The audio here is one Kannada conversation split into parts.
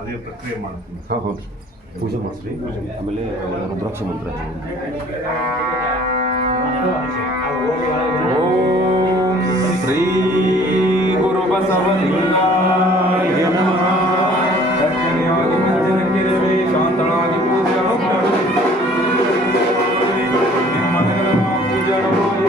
ಅದೇ ಪ್ರಕ್ರಿಯೆ ಮಾಡ್ತೀನಿ. ಹೌದು, ಪೂಜೆ ಮಾಡಿಸ್ರಿ. ಆಮೇಲೆ ರುದ್ರಾಕ್ಷ ಮಂತ್ರ. ಓಂ ಶ್ರೀ ಗುರು ಬಸವಲಿಂಗಾಯ ನಮಃ. ದಕ್ಷಿಣೆಯಾಗಿ ಮಂಜನಕ್ಕೆ ದೇವಿ ಶಾಂತಳಾಗಿ ಪೂಜೆಯನ್ನು ಮಾಡಿ ನಿಮ್ಮ ಮನೆಗಳನ್ನು ಪೂಜೆಯನ್ನು ಮಾಡಿ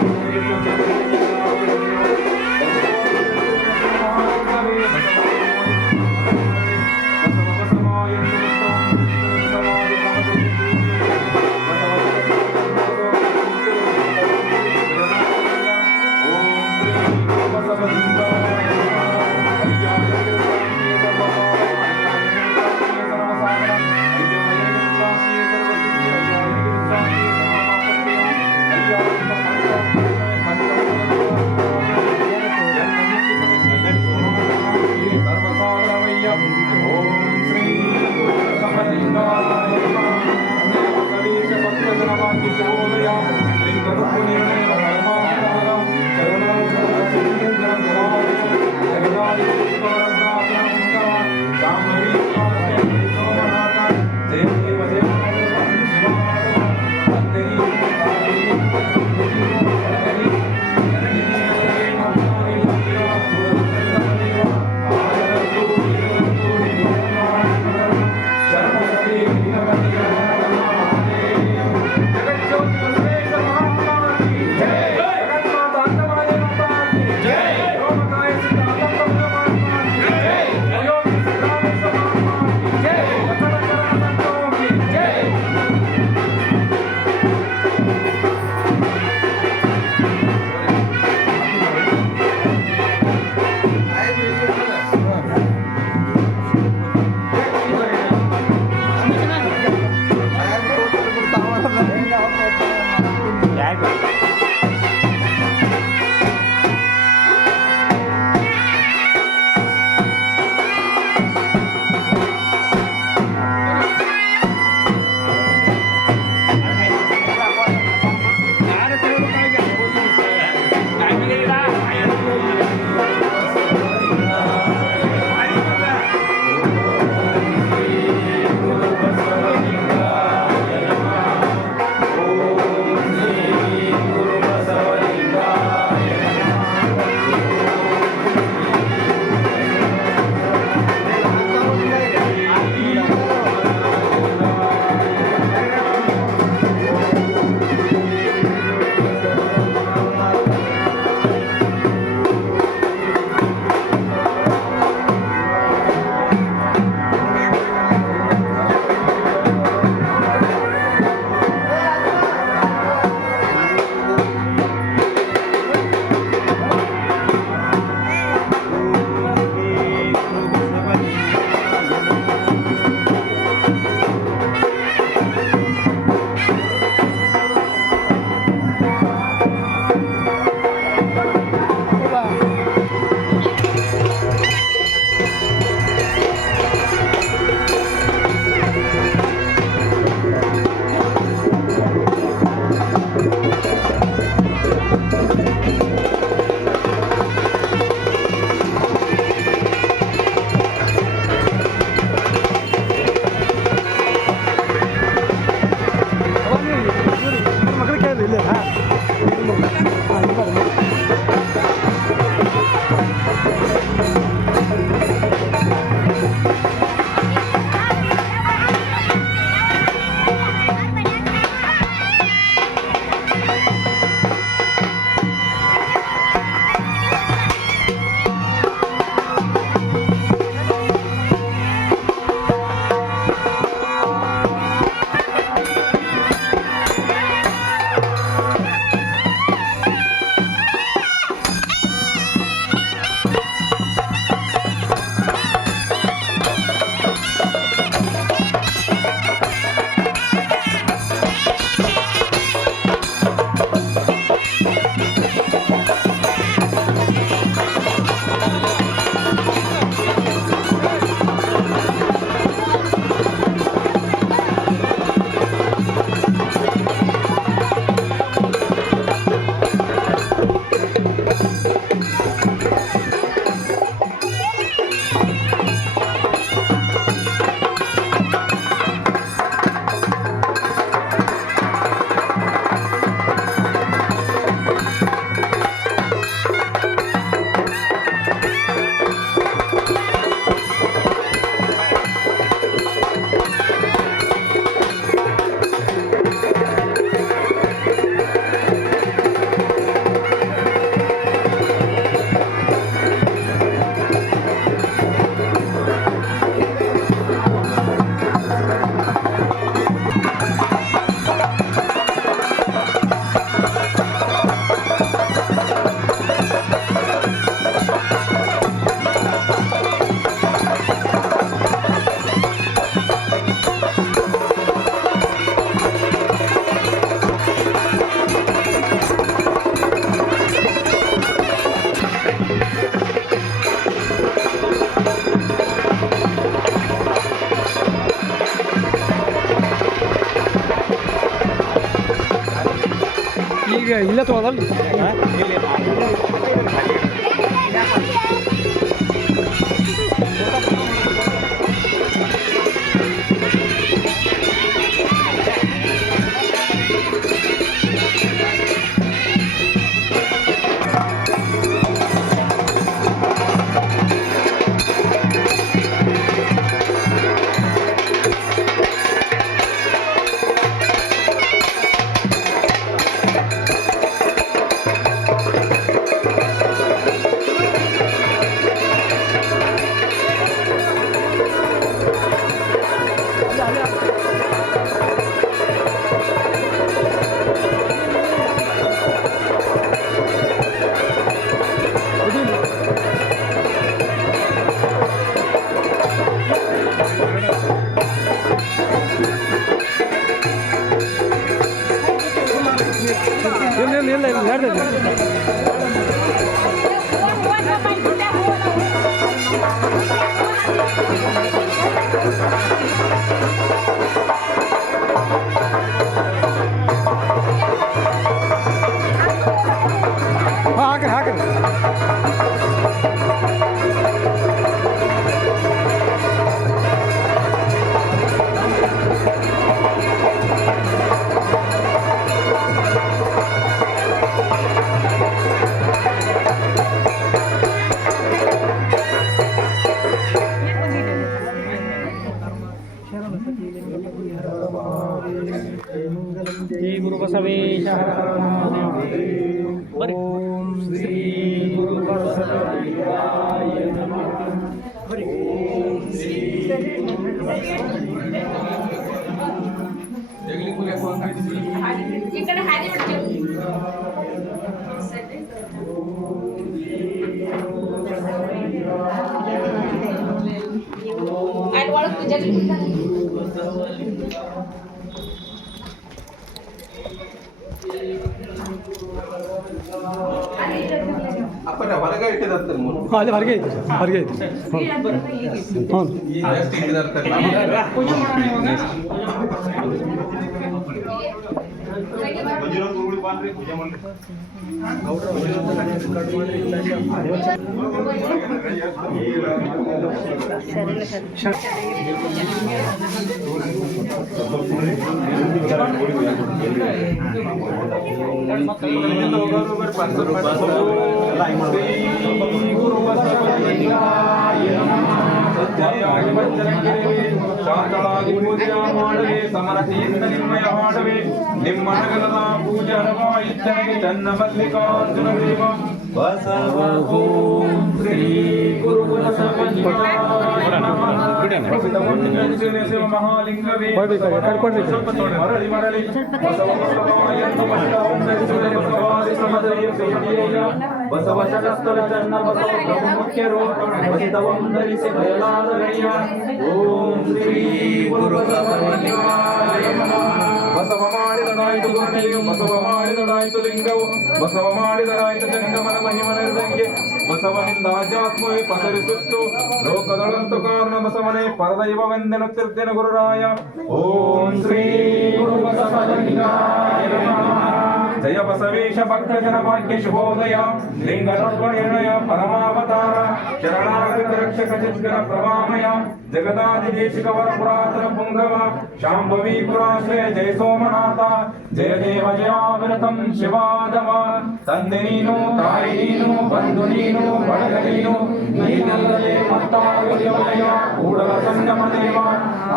ಈಗ ಇಲ್ಲೇ ತೊಗೊಳಲ್ಲ. ಇಲ್ಲ ಹೇಳ್ತೇನೆ. ಹಾಕ್ರಿ ಹಾಕ್ರಿ. ಶ್ರೀ ಗುರು ಬಸವೇಶ ಓಂ ಶ್ರೀ ಗುರು ಬಸವಲಿಂಗಾಯ ನಮಃ. ಓಂ ಶ್ರೀ ఇక్కడ హైదరాబాద్ ఆయన వాళ్ళకు జరుగుతుంది. ಅಪ್ಪನ ಹೊರಗೆ ಇಟ್ಟಿದಂತೆ ಅಲ್ಲಿ ಹೊರಗೆ ಐತೆ ಸರ್, ಹೊರಗೆ ಐತೆ ಸರ್. ಗುರುಗಳು ಬಂದ್ರಿ ಪೂಜೆ ಮಾಡ್ರಿ. ಶಾಂತಳಾಗಿ ಪೂಜೆ ಮಾಡವೆ ಸಮರತೆಯಿಂದ ನಿಮ್ಮಯ ಮಾಡವೆ ನಿಮ್ಮನಗಲದ ಪೂಜರವ ಇತ್ತನಿಗೆ ಚನ್ನ ಮಲ್ಲಿಕಾರ್ಜುನ ದೇವ ಬಸವ ಓಂ ಶ್ರೀ ಗುರು ಬಸವಲಿಂಗಾಯ ಮಹಾಲಿಂಗವೇ ಮರಳಿ ಮರಳಿ ಬಸವ ಶಟಸ್ಥಳ ಚನ್ನ ಬಸವ ಪ್ರಭು ಮುಖ್ಯರು ಬಸವಂ ಧರಿಸಿ ಬಯಲಾದರಯ್ಯ ಓಂ ಶ್ರೀ ಗುರು ಬಸವಲಿಂಗಾಯ ನಮಃ. ಬಸವ ಮಾಡಿದನಾಯ್ತು ಗುರುನೆಯು ಬಸವ ಮಾಡಿದನಾಯ್ತು ಲಿಂಗವು ಬಸವ ಮಾಡಿದನಾಯ್ತು ಜಂಗಮನ ಮಹಿಮನಿರ್ದಂಗೆ ಬಸವನಿಂದ ಆಧ್ಯಾತ್ಮವೇ ಪಸರಿಸುತ್ತು ಲೋಕದೊಳಂತು ಕಾರಣ ಬಸವನೇ ಪರದೈವವೆಂದೆನ್ನುತ್ತಿರ್ತೆನು ಗುರುರಾಯ ಓಂ ಶ್ರೀ ಗುರು ಬಸವಲಿಂಗಾಯ ನಮಃ. ಜಯ ಬಸವೇಶ ಭಕ್ತ ಜನ ಭಾಗ್ಯ ಶುಭೋದಯ ಲಿಂಗ ನಿರ್ಣಯ ಪರಮಾವತಾರ ಶರಣಾಗತ ರಕ್ಷಕ ಚಿತ್ಕರ ಪ್ರಭಾಮಯ ಜಗದಾದಿ ದೇಶಿಕ ವರ ಪುರಾತನ ಪುಂಗವ ಶಾಂಭವಿ ಪುರಾಶ್ರಯ ಜಯ ಸೋಮನಾಥ ಜಯ ದೇವ ಜಯಾವಿರತಂ ಶಿವಾದವ ತಂದೆ ನೀನು ತಾಯಿ ನೀನು ಬಂಧು ನೀನು ಬಳಗ ನೀನು ನೀನಲ್ಲದೆ ಮತ್ತಾಗುವುದವಯ್ಯ ಕೂಡಲ ಸಂಗಮ ದೇವ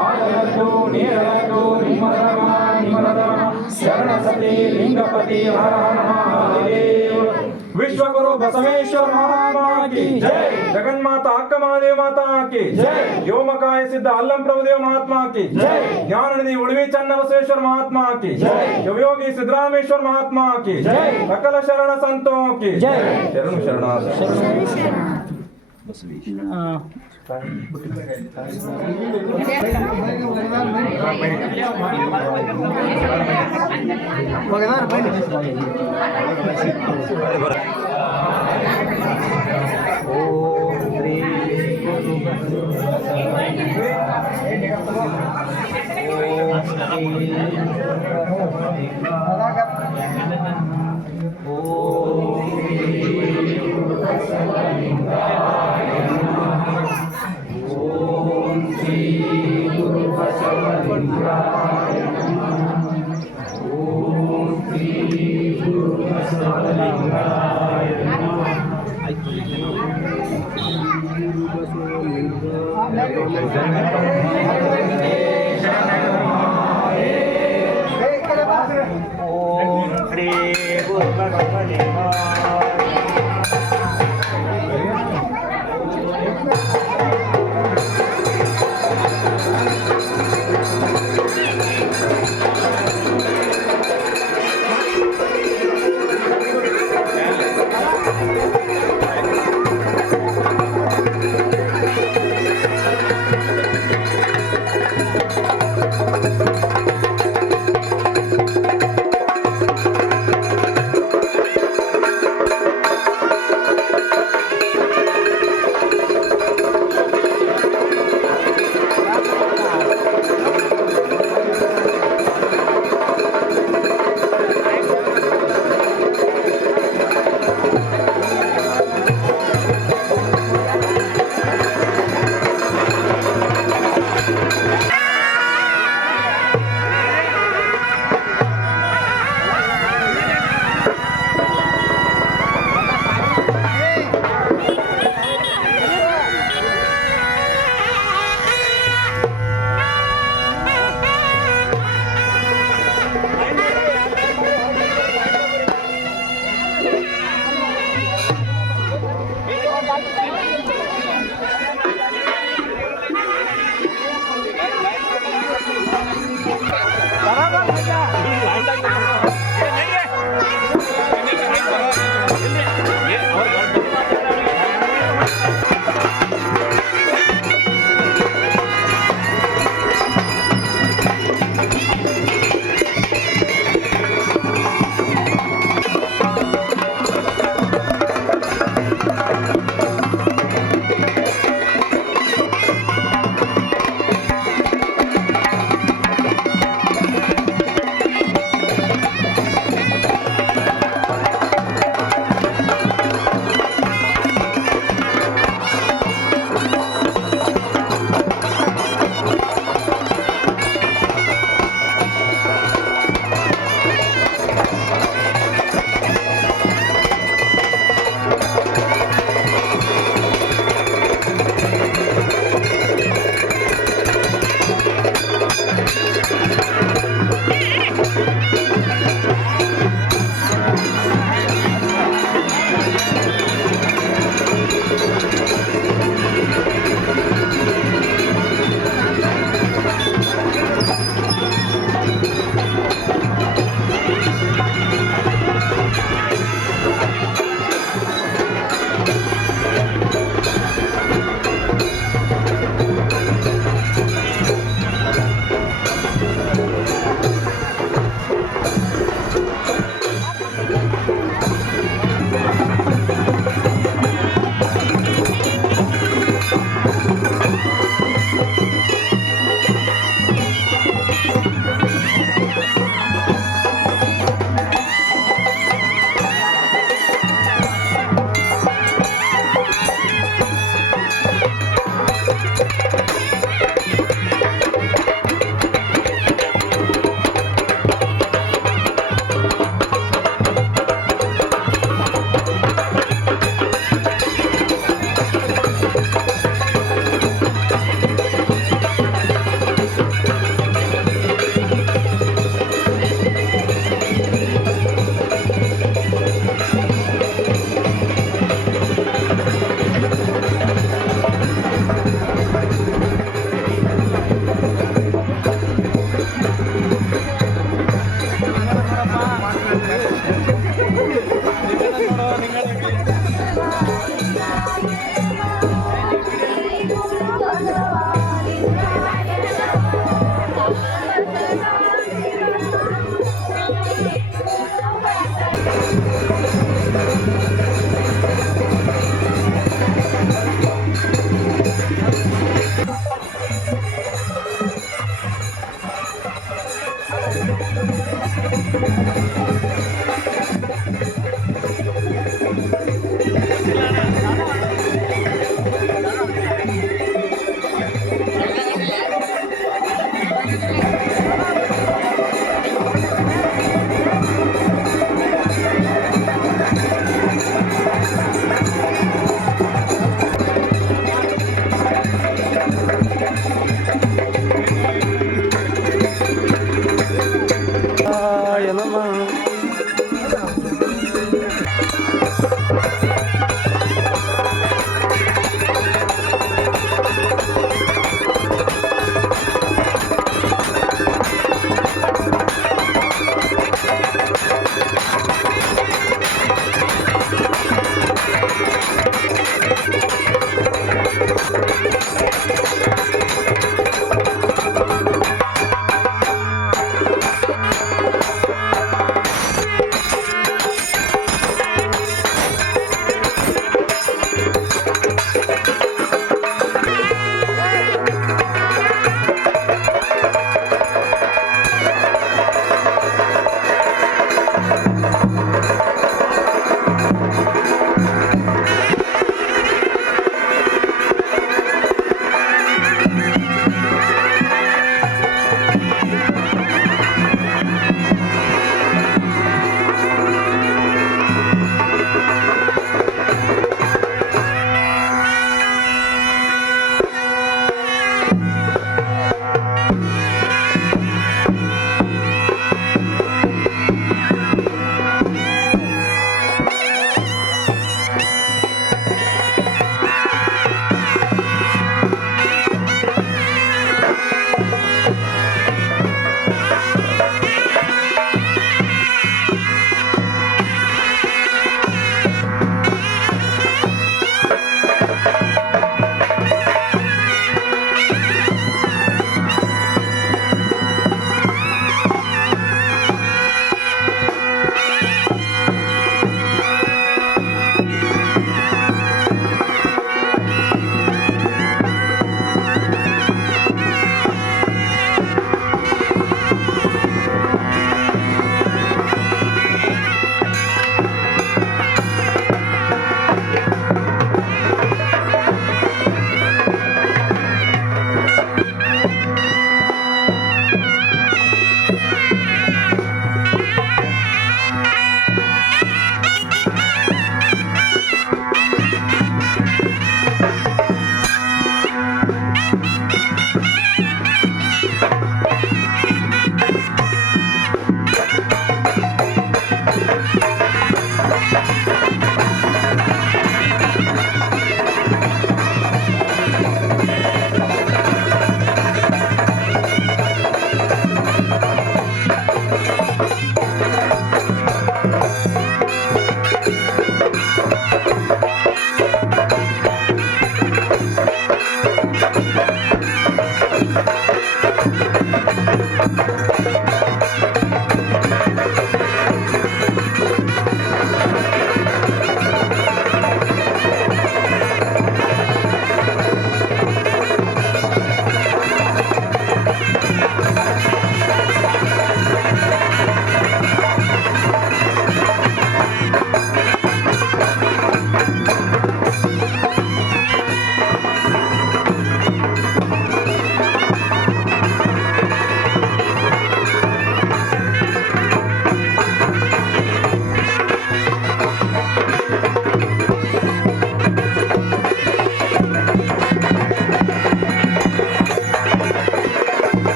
ಆದರದ್ದು ನೀರದ್ದು ನಿಮ್ಮರವ ನಿಮ್ಮರವ ಶರಣ ಸತಿ ಲಿಂಗಪತಿ ಹರ ಮಹಾದೇವ. विश्वगुरु बसवेश्वर महात्मा की जय। जगन्माता अक्का महादेव माता की जय। व्योमकाय सिद्ध अल्लम प्रभुदेव महात्मा की जय। ज्ञान निधि उड़वी चन्न बसवेश्वर महात्मा की जय। योगी सिद्धरामेश्वर महात्मा की जय। सकल शरण संतों की जय। शरण शरण ಓಂ ಶ್ರೀ ಗುರು ಬಸವಲಿಂಗಾಯ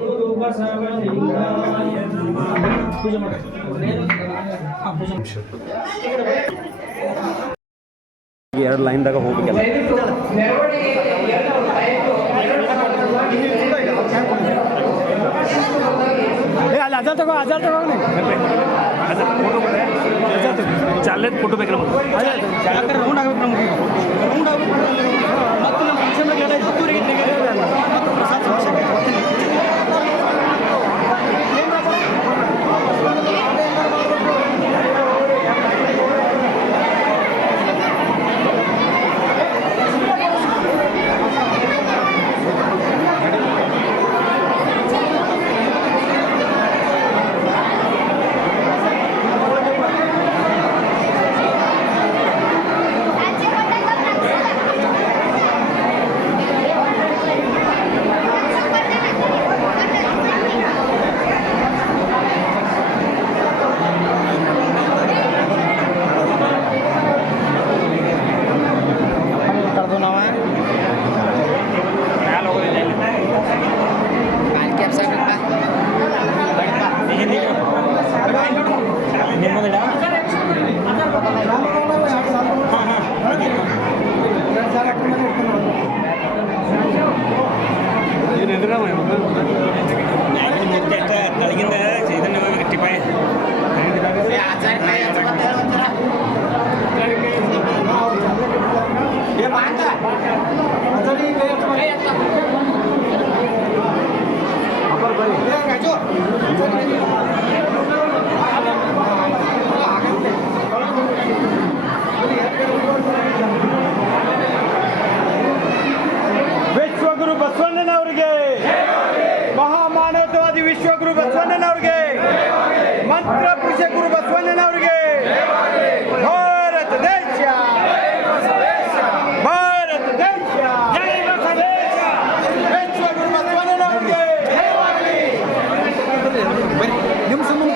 ಗುರು ಬಸವಲಿಂಗಾಯ ನಮಃ. ಪೂಜೆ ಮಾಡಿ. ಎರಡು ಲೈನ್ದಾಗ ಹೋಗ್ಬೇಕಲ್ಲ. ಅಲ್ಲಿ ಅಜಾಲ್ ತಗೋ ಚಾಲೆಂಜ್ ಫೋಟೋ ಬೇಕಲ್ಲ ರೌಂಡ್ ಆಗ್ಬೇಕು ನಮ್ಗೆ ರೌಂಡ್ ಆಗ್ಬೇಕು ಮತ್ತು ನಮ್ಮ ಫಂಕ್ಷನ್ ಪ್ರಸಾದ ಸಮಸ್ಯೆ ಕೆಳಗಿಂದ ಚೈತನ್ಯ ಟಿಪಾಯಿ ವಿಶ್ವಗುರು ಬಸವಣ್ಣನವರಿಗೆ, ಮಹಾಮಾನವತಾವಾದಿ ವಿಶ್ವಗುರು ಬಸವಣ್ಣನವರಿಗೆ, ಮಂತ್ರ ಪುರುಷ ಗುರು ಬಸವಣ್ಣನವರಿಗೆ, ಭಾರತ ದೇಶ, ಭಾರತ ದೇಶ, ವಿಶ್ವಗುರು ಬಸವಣ್ಣನವರಿಗೆ. ನಿಮ್ಮ ಸಂಬಂಧ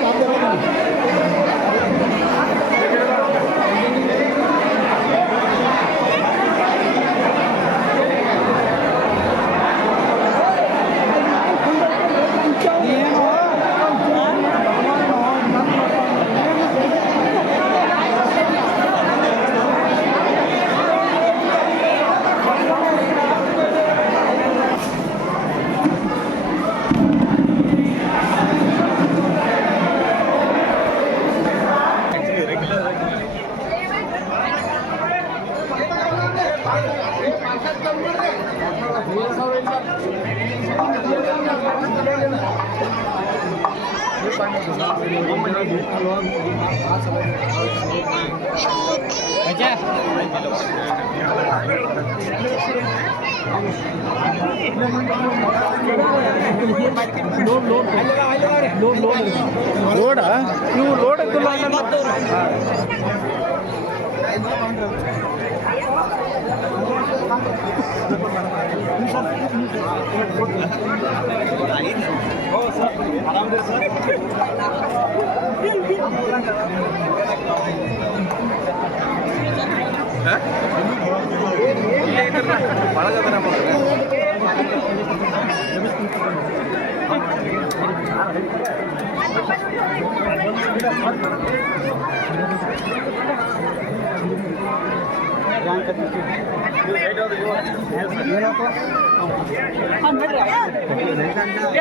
ಲೋಡ ನೀವು ಲೋಡ್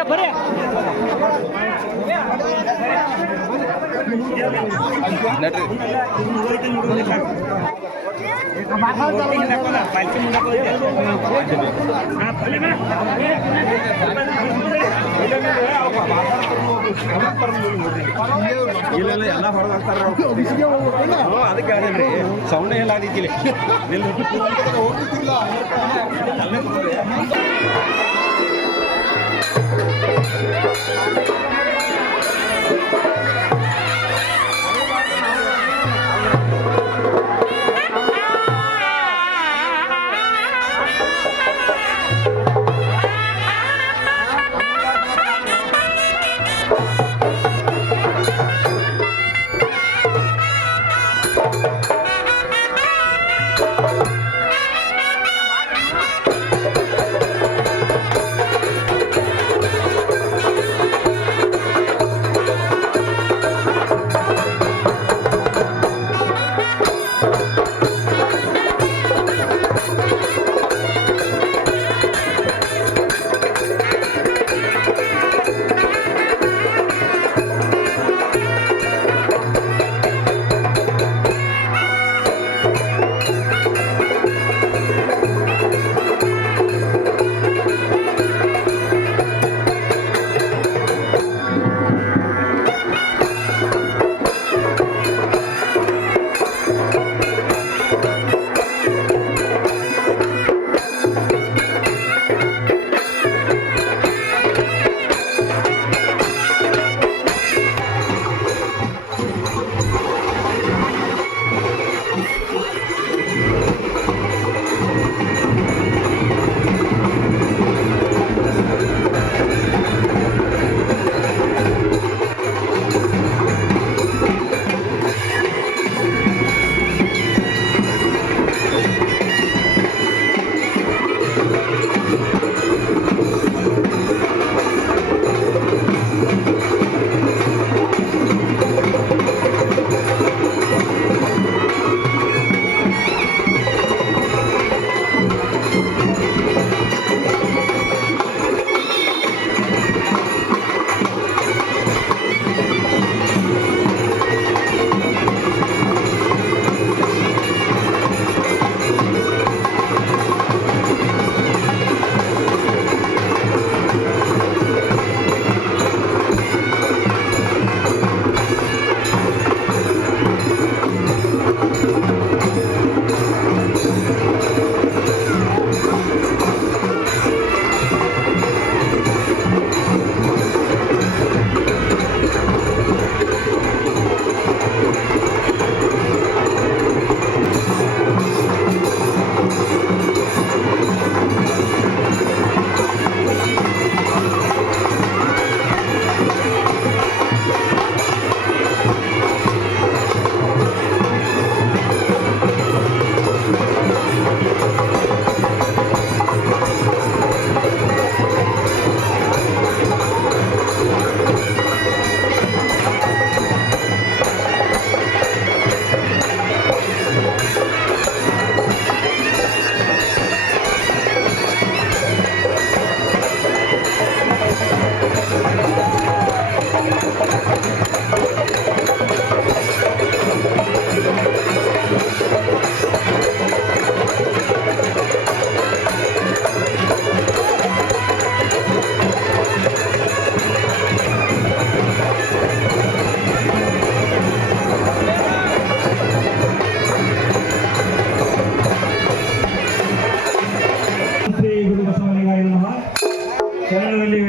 ಬರ್ರಿ ಇಲ್ಲೆಲ್ಲ ಎಲ್ಲ ಹೊರಗಾಗ್ತಾರ ಅದಕ್ಕೆ ಹೇಳಿದ್ರಿ ಸೌಂಡೇ ಎಲ್ಲ ಆದಿತ್ತಿಲ್ಲ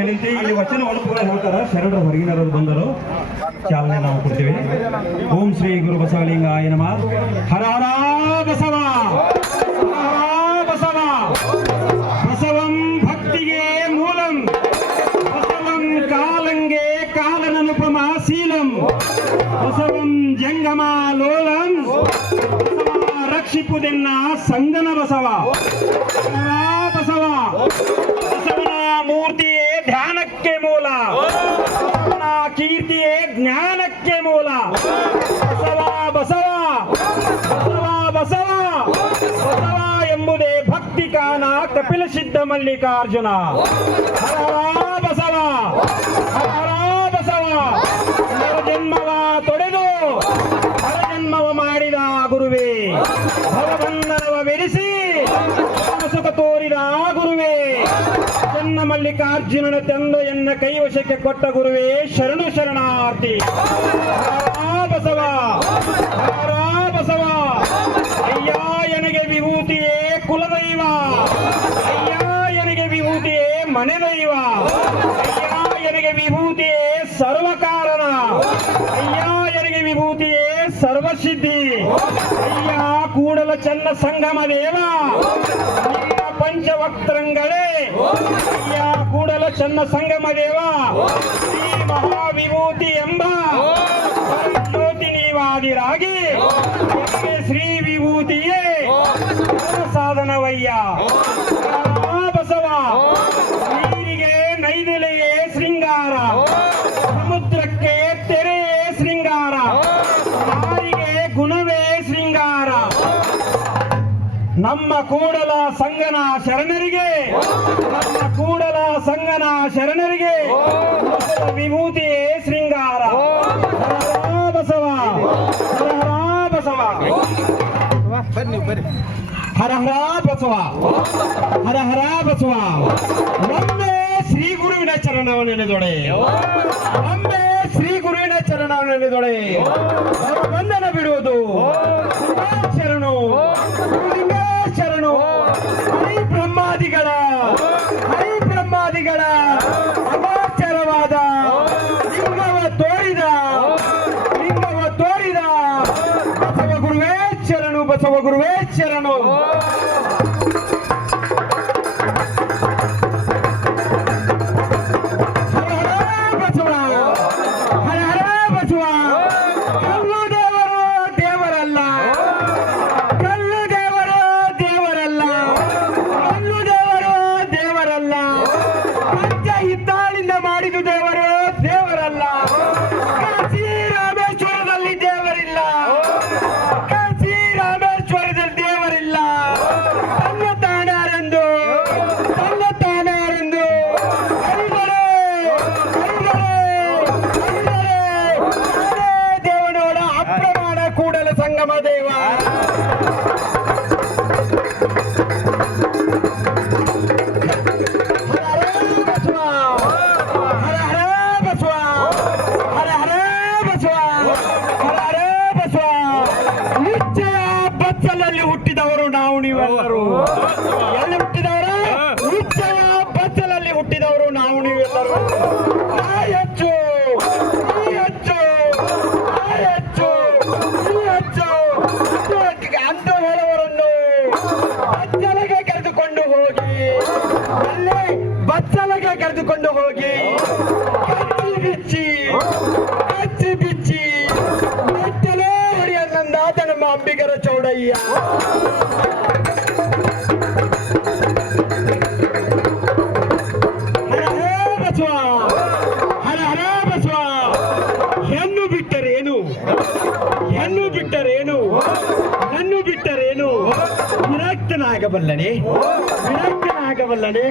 ರೀತಿ ಇಲ್ಲಿ ವಚನವನ್ನು ಕೂಡ ಹೇಳ್ತಾರೆ. ಶರಣರ ಹೊರಗಿನವರು ಬಂದರು, ಚಾಲನೆ ನಾವು ಕೊಡ್ತೇವೆ. ಓಂ ಶ್ರೀ ಗುರು ಬಸವಲಿಂಗಾಯ ನಮಃ. ಹರ ಹರ ಬಸವ, ಹರ ಬಸವ. ಬಸವಂ ಭಕ್ತಿಗೆ ಮೂಲಂ, ಬಸವಂ ಕಾಲಂಗೆ ಕಾಲನನುಪಮ ಶೀಲಂ, ಬಸವಂ ಜಂಗಮಾಲೋಲಂ, ಬಸವ ರಕ್ಷಿಪುದೆನ್ನ ಸಂಗನ ಬಸವ. ಬಸವ ಬಸವನ ಮೂರ್ತಿಯೇ ಧ್ಯಾನಕ್ಕೆ ಮೂಲ, ಬಸವನ ಕೀರ್ತಿಯೇ ಜ್ಞಾನಕ್ಕೆ ಮೂಲ. ಬಸವ ಬಸವ ಬಸವ ಬಸವ ಬಸವ ಎಂಬುದೇ ಭಕ್ತಿ ಕಾನ ಕಪಿಲ ಸಿದ್ಧ ಮಲ್ಲಿಕಾರ್ಜುನ. ಹರ ಬಸವ, ಹರ ಬಸವ. ಜನ್ಮವ ತೊಡೆದು ಜನ್ಮವ ಮಾಡಿದ ಗುರುವೇ, ಭವಬಂಧನವ ಬೆರೆಸಿ ಸುಖ ತೋರಿದ ಗುರುವೇ, ಚೆನ್ನ ಮಲ್ಲಿಕಾರ್ಜುನನ ತಂದೆಯನ್ನ ಕೈವಶಕ್ಕೆ ಕೊಟ್ಟ ಗುರುವೇ ಶರಣು ಶರಣಾರ್ಥಿ. ಹರ ಬಸವ, ಹರ ಬಸವ. ಅಯ್ಯ ಎನಗೆ ವಿಭೂತಿಯೇ ಕುಲದೈವ, ಅಯ್ಯ ಎನಗೆ ವಿಭೂತಿಯೇ ಮನೆ ದೈವ, ಅಯ್ಯ ಎನಗೆ ವಿಭೂತಿಯೇ ಸರ್ವಕಾರಣ, ಅಯ್ಯ ಎನಗೆ ವಿಭೂತಿಯೇ ಸರ್ವಸಿದ್ಧಿ, ಅಯ್ಯ ಕೂಡಲ ಚನ್ನ ಸಂಗಮ ದೇವ, ಅಯ್ಯ ಪಂಚವಕ್ತರಂಗಳೇ, ಅಯ್ಯ ಕೂಡಲ ಚನ್ನ ಸಂಗಮ ದೇವ, ಶ್ರೀ ಮಹಾವಿಭೂತಿ ಎಂಬ ಜ್ಯೋತಿ ನೀವಾದಿರಾಗಿ ಶ್ರೀ ವಿಭೂತಿಯೇ ಸಾಧನವಯ್ಯ. ಬಸವ ನೀರಿಗೆ ನೈದಿಲೆಯೇ ಶೃಂಗಾರ, ಸಮುದ್ರಕ್ಕೆ ತೆರೆಯೇ ಶೃಂಗಾರ, ನಾರಿಗೆ ಗುಣವೇ ಶೃಂಗಾರ. ನಮ್ಮ ಕೂಡಲ ಸಂಗನ ಶರಣರಿಗೆ, ನಮ್ಮ ಕೂಡಲ ಸಂಗನ ಶರಣರಿಗೆ ವಿಭೂತಿಯೇ ಶೃಂಗಾರ. ಹರ ಬಸವ, ಹರ ಬಸವ. ಹರ ಹರ ಬಸವ, ಹರ ಹರ ಬಸವ. ಒಮ್ಮೆ ಶ್ರೀ ಗುರುವಿನ ಚರಣವನ್ನೆನೆದೊಡೆ, ಒಮ್ಮೆ ಶ್ರೀ ಗುರುವಿನ ಚರಣವನ್ನೆನೆದೊಡೆ ಬಂಧನ ಬಿಡುವುದು ಶರಣು, ಶರಣು. ಹರಿ ಬ್ರಹ್ಮಾದಿಗಳ, ಹರಿ ಬ್ರಹ್ಮಾದಿಗಳ ಅಗೋಚರವಾದ ಲಿಂಗವ ತೋರಿದ, ಲಿಂಗವ ತೋರಿದ ಬಸವ ಗುರುವೇ ಶರಣು, ಬಸವ ಗುರುವೇ ಶರಣು. ಹರ ಹರ ಬಸವ, ಹರ ಹರ ಬಸವ. ಕಲ್ಲು ದೇವರು ದೇವರಲ್ಲ, ಕಲ್ಲು ದೇವರು ದೇವರಲ್ಲ, ಕಲ್ಲು ದೇವರು ದೇವರಲ್ಲ. ಪಂಚ ಹಿತ್ತಾಳಿಂದ ಮಾಡಿದ ದೇವರು ದೇವರಲ್ಲ. ಕಾಶಿ ರಾಮೇಶ್ವರದಲ್ಲಿ ದೇವರಿಲ್ಲ, ಕಾಶಿ ರಾಮೇಶ್ವರದಲ್ಲಿ ದೇವರಿಲ್ಲ. ತನ್ನ ತಾನಾರೆಂದು, ತನ್ನ ತಾನಾರೆಂದು ಹರಿದರೆ, ಹರಿದರೆ, ಹರಿದರೆ ನಾನೇ ದೇವನೋಡ ಅಪ್ರಮಾಣ ಕೂಡಲ ಸಂಗಮ ದೇವ. ಹರ ಹರ ಬಸವ, ಹರ ಹರ ಬಸವ, ಹರ ಹರ ಬಸವ, ಹರ ಹರ ಬಸವ. ನಿಶ್ಚಯ ಬಚ್ಚಲಲ್ಲಿ ಹುಟ್ಟಿದವರು ನಾವು ನೀವೆಲ್ಲರೂ. ಎಲ್ಲಿ ಹುಟ್ಟಿದವರು? ನಿಶ್ಚಯ ಬಚ್ಚಲಲ್ಲಿ ಹುಟ್ಟಿದವರು ನಾವು ನೀವೆಲ್ಲರೂ. ಹೆಚ್ಚು ಹೆಚ್ಚು ಹೆಚ್ಚು ಹೆಚ್ಚು ಅಂತ ಹೇಳುವವರನ್ನು ಬಚ್ಚಲಗೆ ಕರೆದುಕೊಂಡು ಹೋಗಿ, ಅಲ್ಲೇ ಬಚ್ಚಲಗೆ ಕರೆದುಕೊಂಡು ಹೋಗಿ ಕಚ್ಚಿ ಬಿಚ್ಚಿ, ಕಚ್ಚಿ ಬಿಚ್ಚಿ ಬೆತ್ತಲೇ ಹೊಡೆಯನ್ನಂದಾತ ನಮ್ಮ ಅಂಬಿಗರ ಚೌಡಯ್ಯ. ಹರ ಹರ ಬಸವ, ಹರ ಹರ ಬಸವ. ಹೆಣ್ಣು ಬಿಟ್ಟರೇನು, ಹೆಣ್ಣು ಬಿಟ್ಟರೇನು, ನನ್ನು ಬಿಟ್ಟರೇನು. ವಿರಕ್ತನಾಗಬಲ್ಲನೆ, ವಿರಕ್ತನಾಗಬಲ್ಲನೆ.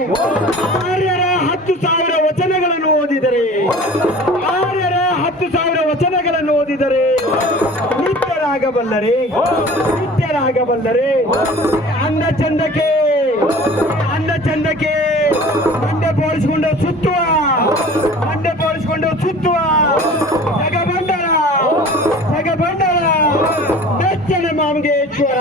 ಆರ್ಯರ 10,000 ವಚನಗಳನ್ನು ಓದಿದರೆ, ಆರ್ಯರ 10,000 ವಚನಗಳನ್ನು ಓದಿದರೆ ನಿತ್ಯರಾಗಬಲ್ಲರೆ, ನಿತ್ಯರಾಗಬಲ್ಲರೆ. ಅಂದ ಚಂದಕ್ಕೆ, ಅಂದ ಚಂದಕ್ಕೆ ಮಂಡೆ ಬೋಳಿಸಿಕೊಂಡು ಸುತ್ತುವ, ಮಂಡೆ ಬೋಳಿಸಿಕೊಂಡು ಸುತ್ತುವ ಜಗಬಂಡರ, ಜಗಬಂಡರ ಬೆಚ್ಚನ ಮಾಮಗೇಶ್ವರ.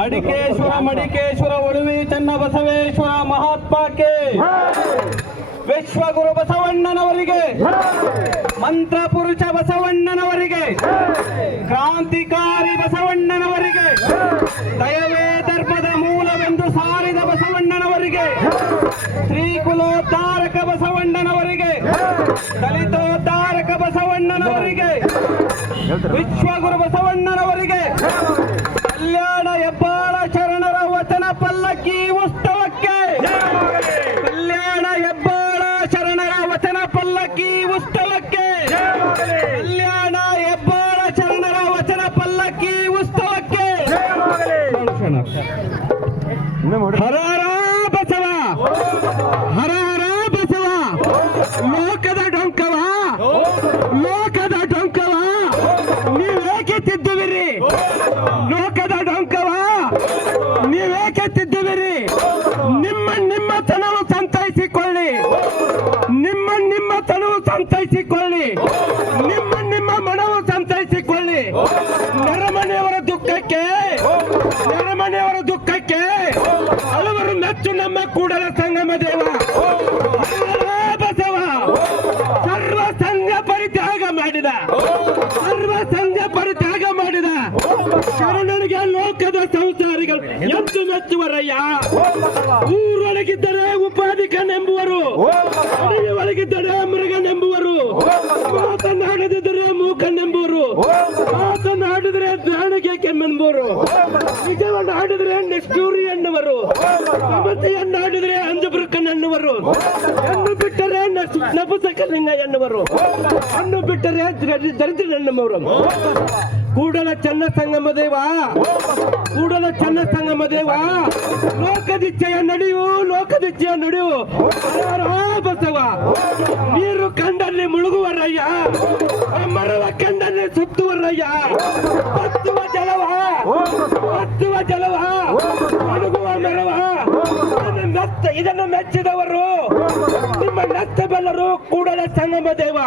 ಅಡಿಕೇಶ್ವರ ಮಡಿಕೇಶ್ವರ ಒಡವಿ ಚನ್ನ ಬಸವೇಶ್ವರ ಮಹಾತ್ಮಕ್ಕೆ ವಿಶ್ವಗುರು ಬಸವಣ್ಣನವರಿಗೆ ಮಂತ್ರ ಪುರುಷ ಬಸವಣ್ಣನವರಿಗೆ ಕ್ರಾಂತಿಕಾರಿ ಬಸವಣ್ಣನವರಿಗೆ ದಯವೇ ಧರ್ಮದ ಮೂಲವೆಂದು ಸಾರಿದ ಬಸವಣ್ಣನವರಿಗೆ ಶ್ರೀಕುಲೋದ್ಧಾರಕ ಬಸವಣ್ಣನವರಿಗೆ ದಲಿತೋದ್ಧಾರಕ ಬಸವಣ್ಣನವರಿಗೆ ವಿಶ್ವಗುರು ಬಸವಣ್ಣನವರಿಗೆ ಕಲ್ಯಾಣ ಹೆಬ್ಬಾಳ ಶರಣರ ವಚನ ಪಲ್ಲಕ್ಕಿ ಉತ್ಸವಕ್ಕೆ ಕಲ್ಯಾಣ ಹೆಬ್ಬಾಳ ಶರಣರ ವಚನ ಪಲ್ಲಕ್ಕಿ ಉತ್ಸವಕ್ಕೆ ಕಲ್ಯಾಣ ಹೆಬ್ಬಾಳ ಶರಣರ ವಚನ ಪಲ್ಲಕ್ಕಿ ಉತ್ಸವಕ್ಕೆ ಹರ ಹರ ಬಸವ ಹರ ಹರ ಬಸವ ಲೋಕದ ಡೊಂಕವ ಲೋಕದ ಡೊಂಕವ ನೀವೇಕೆ ತಿದ್ದುವಿರಿ ಲೋಕದ ಡೊಂಕವ ನೀವೇಕೆ ತಿದ್ದುವಿರಿ ನಿಮ್ಮ ತನವು ಸಂತೈಸಿಕೊಳ್ಳಿ ನಿಮ್ಮ ತನವು ಸಂತೈಸಿಕೊಳ್ಳಿ ನಿಮ್ಮ ಮನವು ಸಂತೈಸಿಕೊಳ್ಳಿ ನೆರೆಮನೆಯವರ ದುಃಖಕ್ಕೆ ಹಲವರು ಮೆಚ್ಚು ನಮ್ಮ ಕೂಡಲ ಸಂಗಮ ದೇವ ಬಸವ ಸರ್ವ ಸಂಘ ಪರಿತ್ಯಾಗ ಮಾಡಿದ ಶರಣನಿಗೆ ಲೋಕದ ಸಂಸಾರಿಗಳು ಎಂದು ಮೆಚ್ಚುವರಯ್ಯ ಊರೊಳಗಿದ್ದರೆ ಉಪಾಧಿಕನೆಂಬುವರು ಒಳಗಿದ್ದರೆ ಮೃಗನೆಂಬುವರು ಮಾತನಾಡದಿದ್ದರೆ ಮೂಕನೆಂಬುವರು ಮಾತನಾಡಿದರೆ ಜ್ಞಾನಿಗೆ ಕೆಮ್ಮೆಂಬುವರು ನಿಜವನ್ನು ಆಡಿದರೆ ನಿಷ್ಠೂರಿ ಎನ್ನುವರು ಸಮತೆಯನ್ನಾಡಿದರೆ ಅಂಜಬೃಕನೆನ್ನುವರು ಎನ್ನು ಬಿಟ್ಟರೆ ನಪುಸಕಲಿಂಗ ಎನ್ನುವರು. ಅನ್ನು ಬಿಟ್ಟರೆ ದರಿದ್ರ ಎನ್ನುವರು. ಕೂಡಲ ಚನ್ನ ಸಂಗಮ ದೇವ, ಕೂಡಲ ಚನ್ನ ಸಂಗಮ ದೇವ, ಲೋಕದಿಚ್ಛೆಯ ನಡೆಯು, ಲೋಕದಿಚ್ಛೆಯ ನಡೆಯು. ಬಸವ ನೀರು ಕಂಡಲ್ಲಿ ಮುಳುಗುವರಯ್ಯ, ಮರವ ಕಂಡಲ್ಲಿ ಸುತ್ತುವರಯ್ಯ. ಹತ್ತುವ ಜಲವ, ಹತ್ತುವ ಜಲವ, ಮುಳುಗುವ ಮರವ. ಇದನ್ನು ಮೆಚ್ಚಿದವರು ನಿಮ್ಮ ನತ್ತ ಬಲ್ಲರು ಕೂಡಲ ಸಂಗಮ ದೇವ.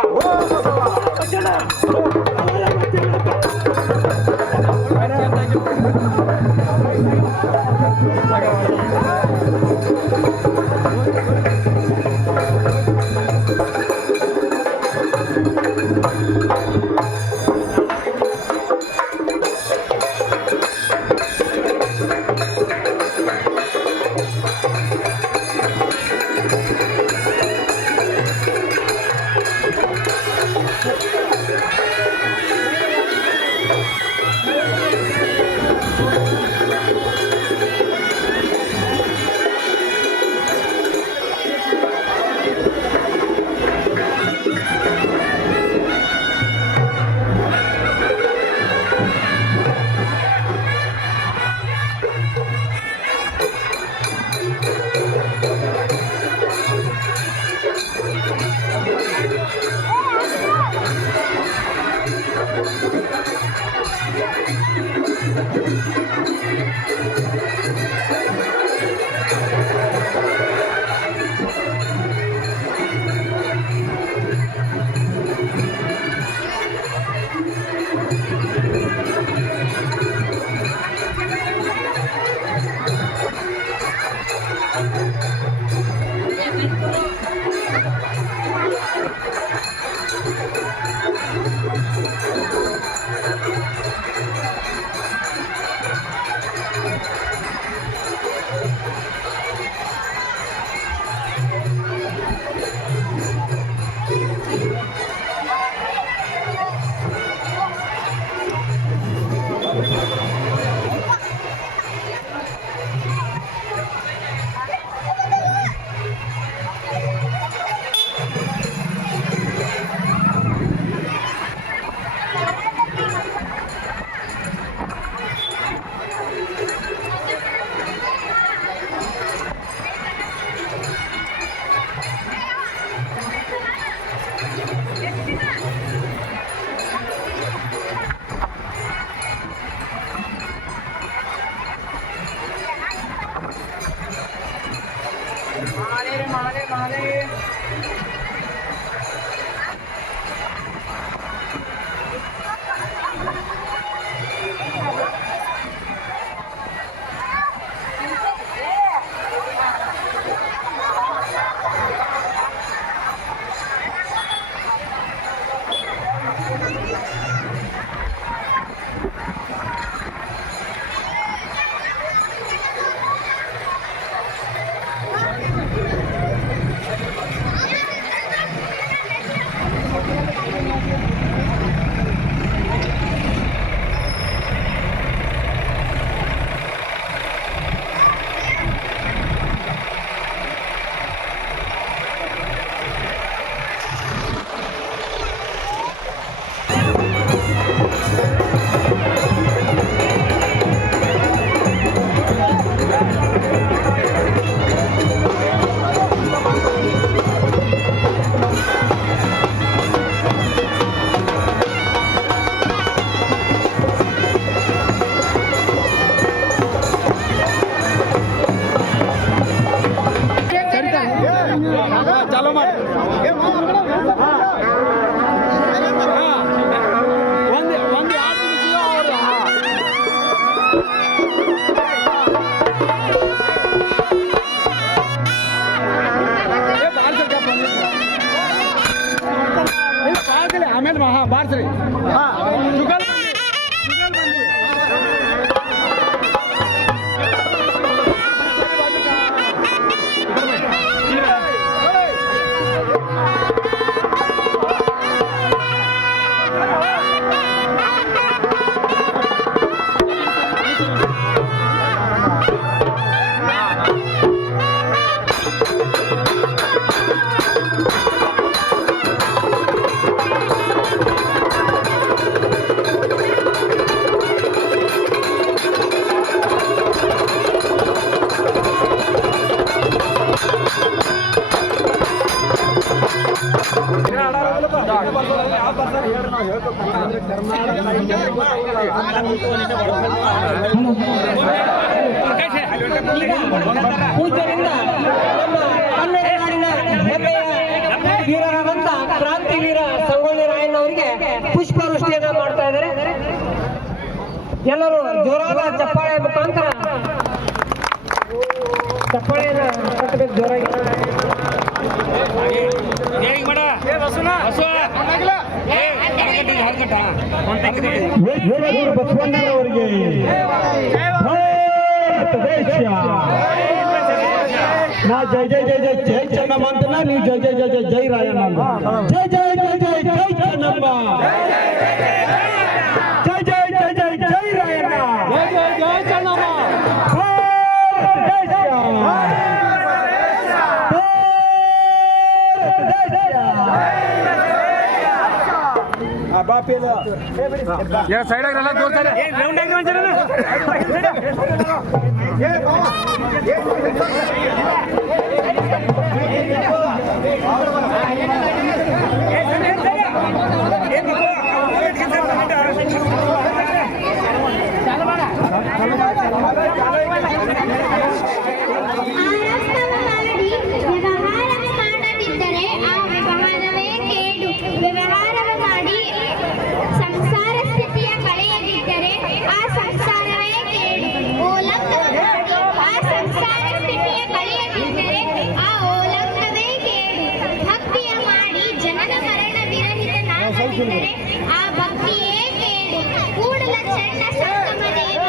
ಬಾರ್ಸ್ರಿ ಜುಗಲ್ ಪೂಜ್ಯರಿಂದ ನಮ್ಮ ಕನ್ನಡ ನಾಡಿನ ಹೆಮ್ಮೆಯ ವೀರರಾದಂತ ಕ್ರಾಂತಿವೀರ ಸಂಗೊಳ್ಳಿ ರಾಯಣ್ಣವರಿಗೆ ಪುಷ್ಪವೃಷ್ಟಿಯನ್ನ ಮಾಡ್ತಾ ಇದ್ದಾರೆ. ಎಲ್ಲರೂ ಜೋರಾದ ಚಪ್ಪಾಳೆ ಮುಖಾಂತರ ಚಪ್ಪಾಳೆಯನ್ನ ಕಟ್ಟಬೇಕು ಜೋರಾಗಿ. ಬಸವಣ್ಣನವರಿಗೆ ನಾ ಜೈ ಜೈ ಜೈ ಜೈ ಜೈ ಚೆನ್ನಮ್ಮ ಅಂತಲ್ಲ, ನೀವು ಜೈ ಜೈ ಜೈ ಜೈ ಜೈ ರಾಯಣ್ಣ ಅಂತ. ಜೈ ಜೈ ಜೈ ಜೈ ಜೈ ಚೆನ್ನಮ್ಮ, ಜೈ ಜೈ ಜೈ ಜೈ ಜೈ ರಾಯಣ್ಣ, ಜೈ ಜೈ ಜೈ ಚೆನ್ನಮ್ಮ. ಸೈಡ್ ಆಗಿರಲ್ಲ ತೋರ್ತಾರೆ ರೌಂಡ್ ಆಗಿ ಆ ಭಕ್ತಿಯೇ ಕೇಡು. ಕೂಡಲ ಚಂಡ ಸಂಗಮ ದೇವ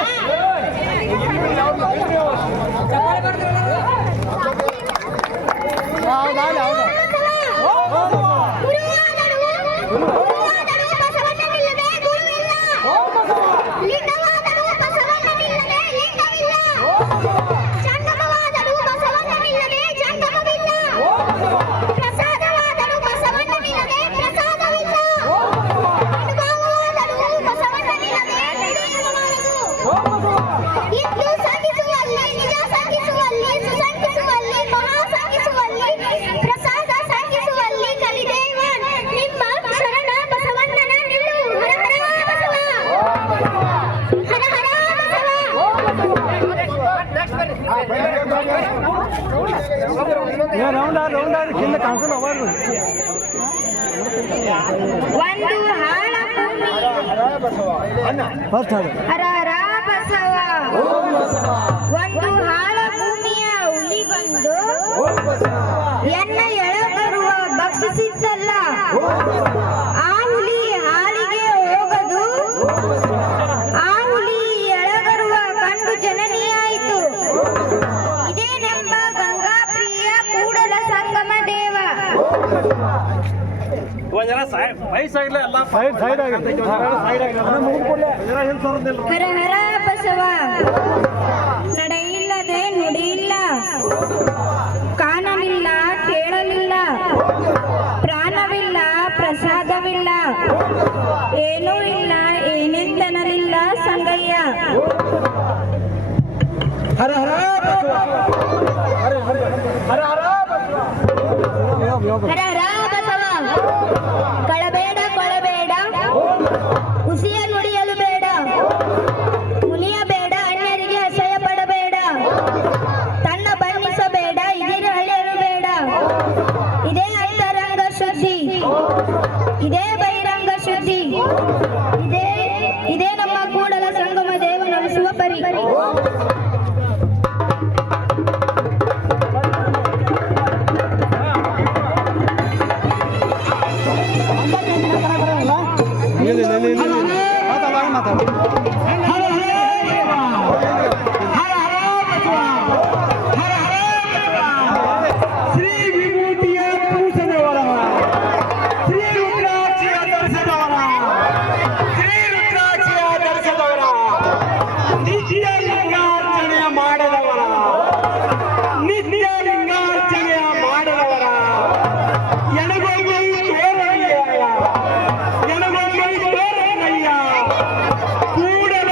ಒಂದು ಹಾಳ ಬಸವ ಒಂದು ಹಾಳ ಭೂಮಿಯ ಹುಲಿ ಬಂದು ಎನ್ನ ಎಳಬರುವ ಭಕ್ಷಿಸಿದ್ದಲ್ಲ, ಆ ಹುಲಿ ಹಾಲಿಗೆ ಹೋಗದು, ಆ ಹುಲಿ ಎಳಬರುವ ಕಂಡು ಜನನಿಯಾಯಿತು. ಇದೇ ನಮ್ಮ ಗಂಗಾಪ್ರಿಯ ಕೂಡಲ ಸಂಗಮ ದೇವ. ಒಂದರ ವಯಸ್ಸಾಗಿಲ್ಲ ಎಲ್ಲ ಹರ ಹರ ಬಸವ. ನಡೆಯಿಲ್ಲದೆ ನುಡಿಯಿಲ್ಲ, ಕಾಣಲಿಲ್ಲ ಕೇಳಲಿಲ್ಲ, ಪ್ರಾಣವಿಲ್ಲ ಪ್ರಸಾದವಿಲ್ಲ, ಏನೂ ಇಲ್ಲ ಏನೆಂದನಲಿಲ್ಲ ಸಂಗಯ್ಯ. ಹರ ಹರ ಹರ ಹರ ಬಸವ. ಕಳಬೇಡ ಕೊಳಬೇಡ, ಹುಸಿಯ ನುಡಿಯಲು ಬೇಡ, ಮುನಿಯಬೇಡ, ಅನ್ಯರಿಗೆ ಅಸಹ್ಯ ಪಡಬೇಡ, ತನ್ನ ಬಣ್ಣಿಸಬೇಡ, ಇದಿರು ಹಳೆಯಲು ಬೇಡ. ಇದೇ ಅಂತರಂಗ ಶುದ್ಧಿ, ಇದೇ ಬಹಿರಂಗ ಶುದ್ಧಿ, ಇದೇ ನಮ್ಮ ಕೂಡಲ ಸಂಗಮ ದೇವ ನಡೆಸುವ ಪರಿ. ಶ್ರೀ ವಿಭೂತಿಯ ಪುರುಷನವರ, ಶ್ರೀ ರುದ್ರಾಕ್ಷಿಯ ಧರಿಸಿದವರ, ಶ್ರೀ ರುದ್ರಾಕ್ಷಿಯ ಧರಿಸಿದವರ, ನಿತ್ಯ ಲಿಂಗಾರ್ಚನೆಯ ಮಾಡದವರ, ನಿತ್ಯ ಲಿಂಗಾರ್ಚನೆಯ ಮಾಡದವರ, ಎನಗೊಮ್ಮೆ ತೋರಯ್ಯ, ಎನಗೊಮ್ಮೆ ತೋರಯ್ಯ, ಕೂಡಲ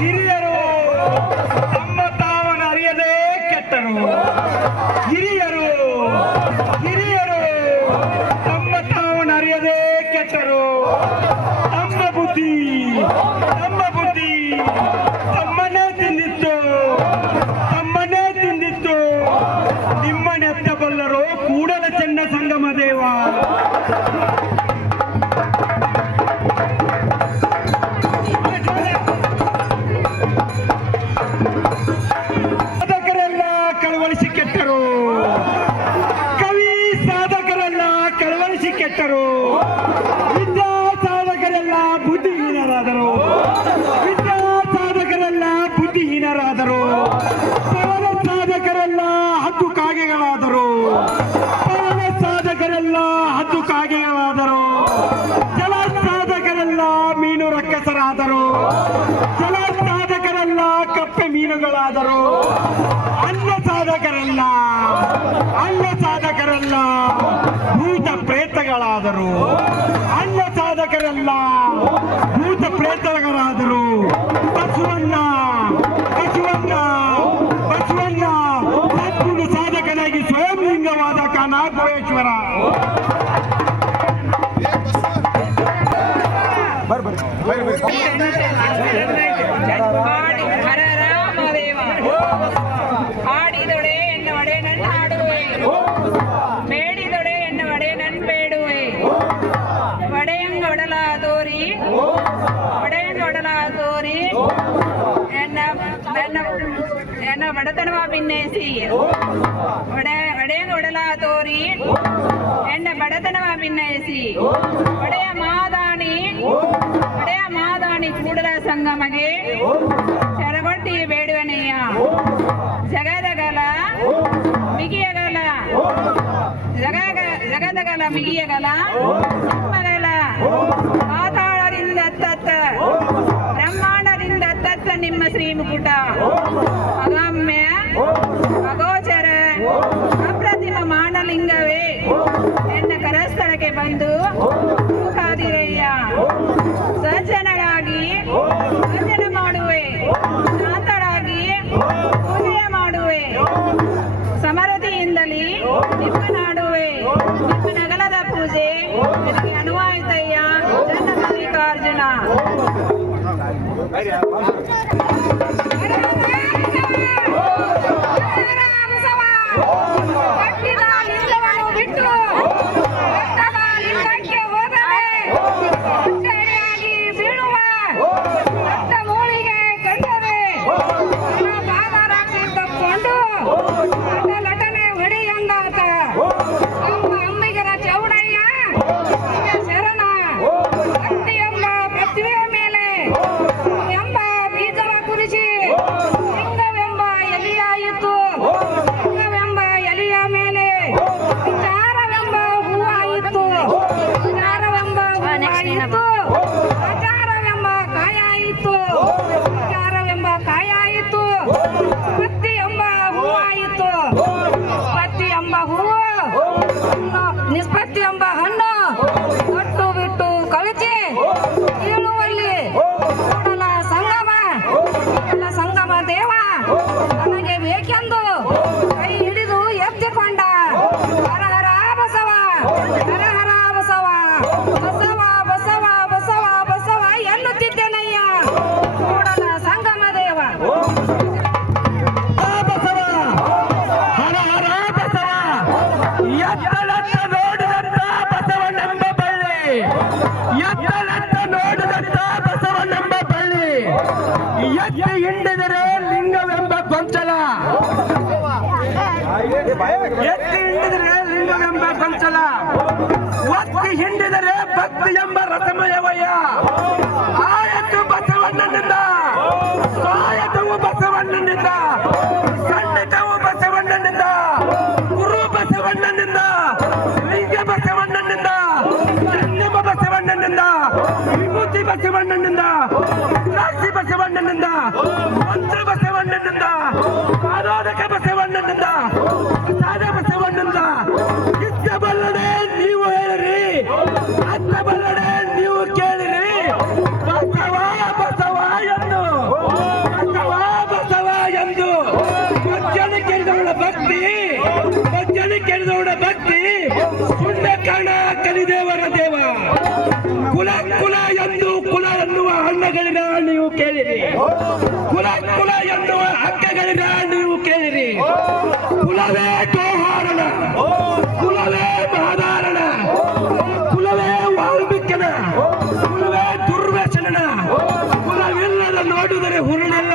ಹಿರಿಯರು ತಮ್ಮ ತಾವನ ಅರಿಯದೇ ಕೆಟ್ಟರು. ಹಿರಿಯರು ತಮ್ಮ ತಾವನ ಅರಿಯದೇ ಕೆಟ್ಟರು. ತಮ್ಮ ಬುದ್ಧಿ ತಮ್ಮನ್ನೇ ತಿಂದಿತ್ತು. ನಿಮ್ಮನ್ನೆತ್ತಬಲ್ಲರು ಕೂಡಲ ಚೆನ್ನ ಸಂಗಮ ದೇವ. ಸಾಧಕರೆಲ್ಲ ಕಳವಳಿಸಿ ಕೆಟ್ಟರು. ಕವಿ ಸಾಧಕರೆಲ್ಲ ಕಳವಳಿಸಿ ಕೆಟ್ಟರು. ವಿದ್ಯಾ ಸಾಧಕರೆಲ್ಲ ಬುದ್ಧಿಹೀನರಾದರು. ಪವನ ಸಾಧಕರೆಲ್ಲ ಹದ್ದು ಕಾಗೆಗಳಾದರು. ಜಲ ಸಾಧಕರೆಲ್ಲ ಮೀನು ರಕ್ಕಸರಾದರು. ಜಲ ಸಾಧಕರೆಲ್ಲ ಕಪ್ಪೆ ಮೀನುಗಳಾದರು. ಅನ್ನ ಸಾಧಕರೆಲ್ಲ ಭೂತ ಪ್ರೇತಗಳಾದರು. ಬಸವಣ್ಣ ಸದ್ಗುರು ಸಾಧಕನಾಗಿ ಸ್ವಯಂ ಲಿಂಗವಾದ ಕಾನಾಪುರೇಶ್ವರ. ಆಡಿದೊಡೆ ಎನ್ನವಡೆ ನನ್ನ ಆಡುವೆ, ಬೇಡಿದೊಡೆ ಎನ್ನವಡೆ ನನ್ನ ಬೇಡುವೆ. ಒಡೆಯಂಗೊಡಲ ತೋರಿ ಎನ್ನ ಬಡತನವ ಭಿನ್ನಯಿಸಿ. ಒಡೆಯಂಗೊಡಲ ತೋರಿ ಎನ್ನ ಬಡತನವ ಭಿನ್ನಯಿಸಿ. ಒಡೆಯ ಮಾದಾಣಿ ಕೂಡಲ ಸಂಗಮಗೆ ಶರಗೊಟ್ಟಿ ಬೇಡುವನೆಯ. ಜಗದಗಲ ಮಿಗಿಯಗಲ ಸಿಂಹಗಲ ಪಾತಾಳದಿಂದ ತತ್ತ ಬ್ರಹ್ಮಾಂಡದಿಂದ ತತ್ತ ನಿಮ್ಮ ಶ್ರೀಮುಕುಟ. ಅಗಮ್ಯ ಅಗೋಚರ ಅಪ್ರತಿಮ ಮಾನಲಿಂಗವೇ ಎನ್ನ ಕರಸ್ಥಳಕ್ಕೆ ಬಂದು ಕಾದಿರಯ್ಯ. ಸಜ್ಜನರಾಗಿ ಭಜನೆ ಮಾಡುವೆ, ಶಾಂತರಾಗಿ ಪೂಜೆ ಮಾಡುವೆ. ಸಮರತಿಯಿಂದಲೇ ನಿಮ್ಮನಾಡುವೆ. ನಿಮ್ಮ ನಗಲದ ಪೂಜೆ ನನಗೆ ಅನುವಾಯಿತಯ್ಯ ಜನ ಮಲ್ಲಿಕಾರ್ಜುನ. ನಿಷ್ಪತ್ತಿ ಎಂಬ ಹಣ್ಣು ಕೊಟ್ಟು ಬಿಟ್ಟು ಕಳಚಿ ಇಳುವಲ್ಲಿ ಕೂಡಲ ಸಂಗಮ ದೇವ ನನಗೆ ಬೇಕೆಂದು ಕೈ ಹಿಡಿದು ಎತ್ತಿಕೊಂಡ. ಹರ ಹರ ಬಸವ, ಹರ ಹರ ಬಸವ, ಬಸವ ಬಸವ ಬಸವ ಬಸವ ಎನ್ನುತ್ತಿದ್ದೇನಯ್ಯ ಕೂಡಲ ಸಂಗಮ ದೇವ. ಎತ್ತಿ ಹಿಂಡಿದರೆ ಲಿಂಗವೆಂಬ ಗೊಂಚಲ, ಒತ್ತಿ ಹಿಂಡಿದರೆ ಭಕ್ತಿ ಎಂಬ ರಸಮಯವಯ್ಯ. ಆಯತು ಬಸವಣ್ಣನಿಂದ, ಸ್ವಾಯತವು ಬಸವಣ್ಣನಿಂದ, ಖಂಡಿತವು ಬಸವಣ್ಣನಿಂದ, ಗುರು ಬಸವಣ್ಣನಿಂದ, ಲಿಂಗ ಬಸವಣ್ಣನಿಂದ, ಜನ್ಮ ಬಸವಣ್ಣನಿಂದ, ವಿಭೂತಿ ಬಸವಣ್ಣನಿಂದ, ರಾಶಿ ಬಸವಣ್ಣನಿಂದ, ಮಂತ್ರ ಬಸವಣ್ಣನಿಂದ, ಪಾದೋದಕ ಬಸವಣ್ಣನಿಂದ, ಪ್ರಸಾದ ಬಸವಣ್ಣನಿಂದ. ಇದ್ದ ಬಲ್ಲಡೆ ನೀವು ಹೇಳಿರಿ, ಅತ್ತ ಬಲ್ಲಡೆ ನೀವು ಕೇಳಿರಿ. ಬಸವ ಬಸವ ಎಂದು ಕುಲ ಕುಲ ಎನ್ನುವ ಹಕ್ಕಗಳಿಂದ ನೀವು ಕೇಳಿರಿ. ಕುಲವೇ ತೋಹಾರಣ, ಕುಲವೇ ಮಹದಾರಣ, ಕುಲವೇ ವಾಲ್ಮೀಕನ, ಕುಲವೇ ದುರ್ವ್ಯಸನ. ಕುಲವಿಲ್ಲದ ನೋಡಿದರೆ ಹುರುಳಿಲ್ಲ,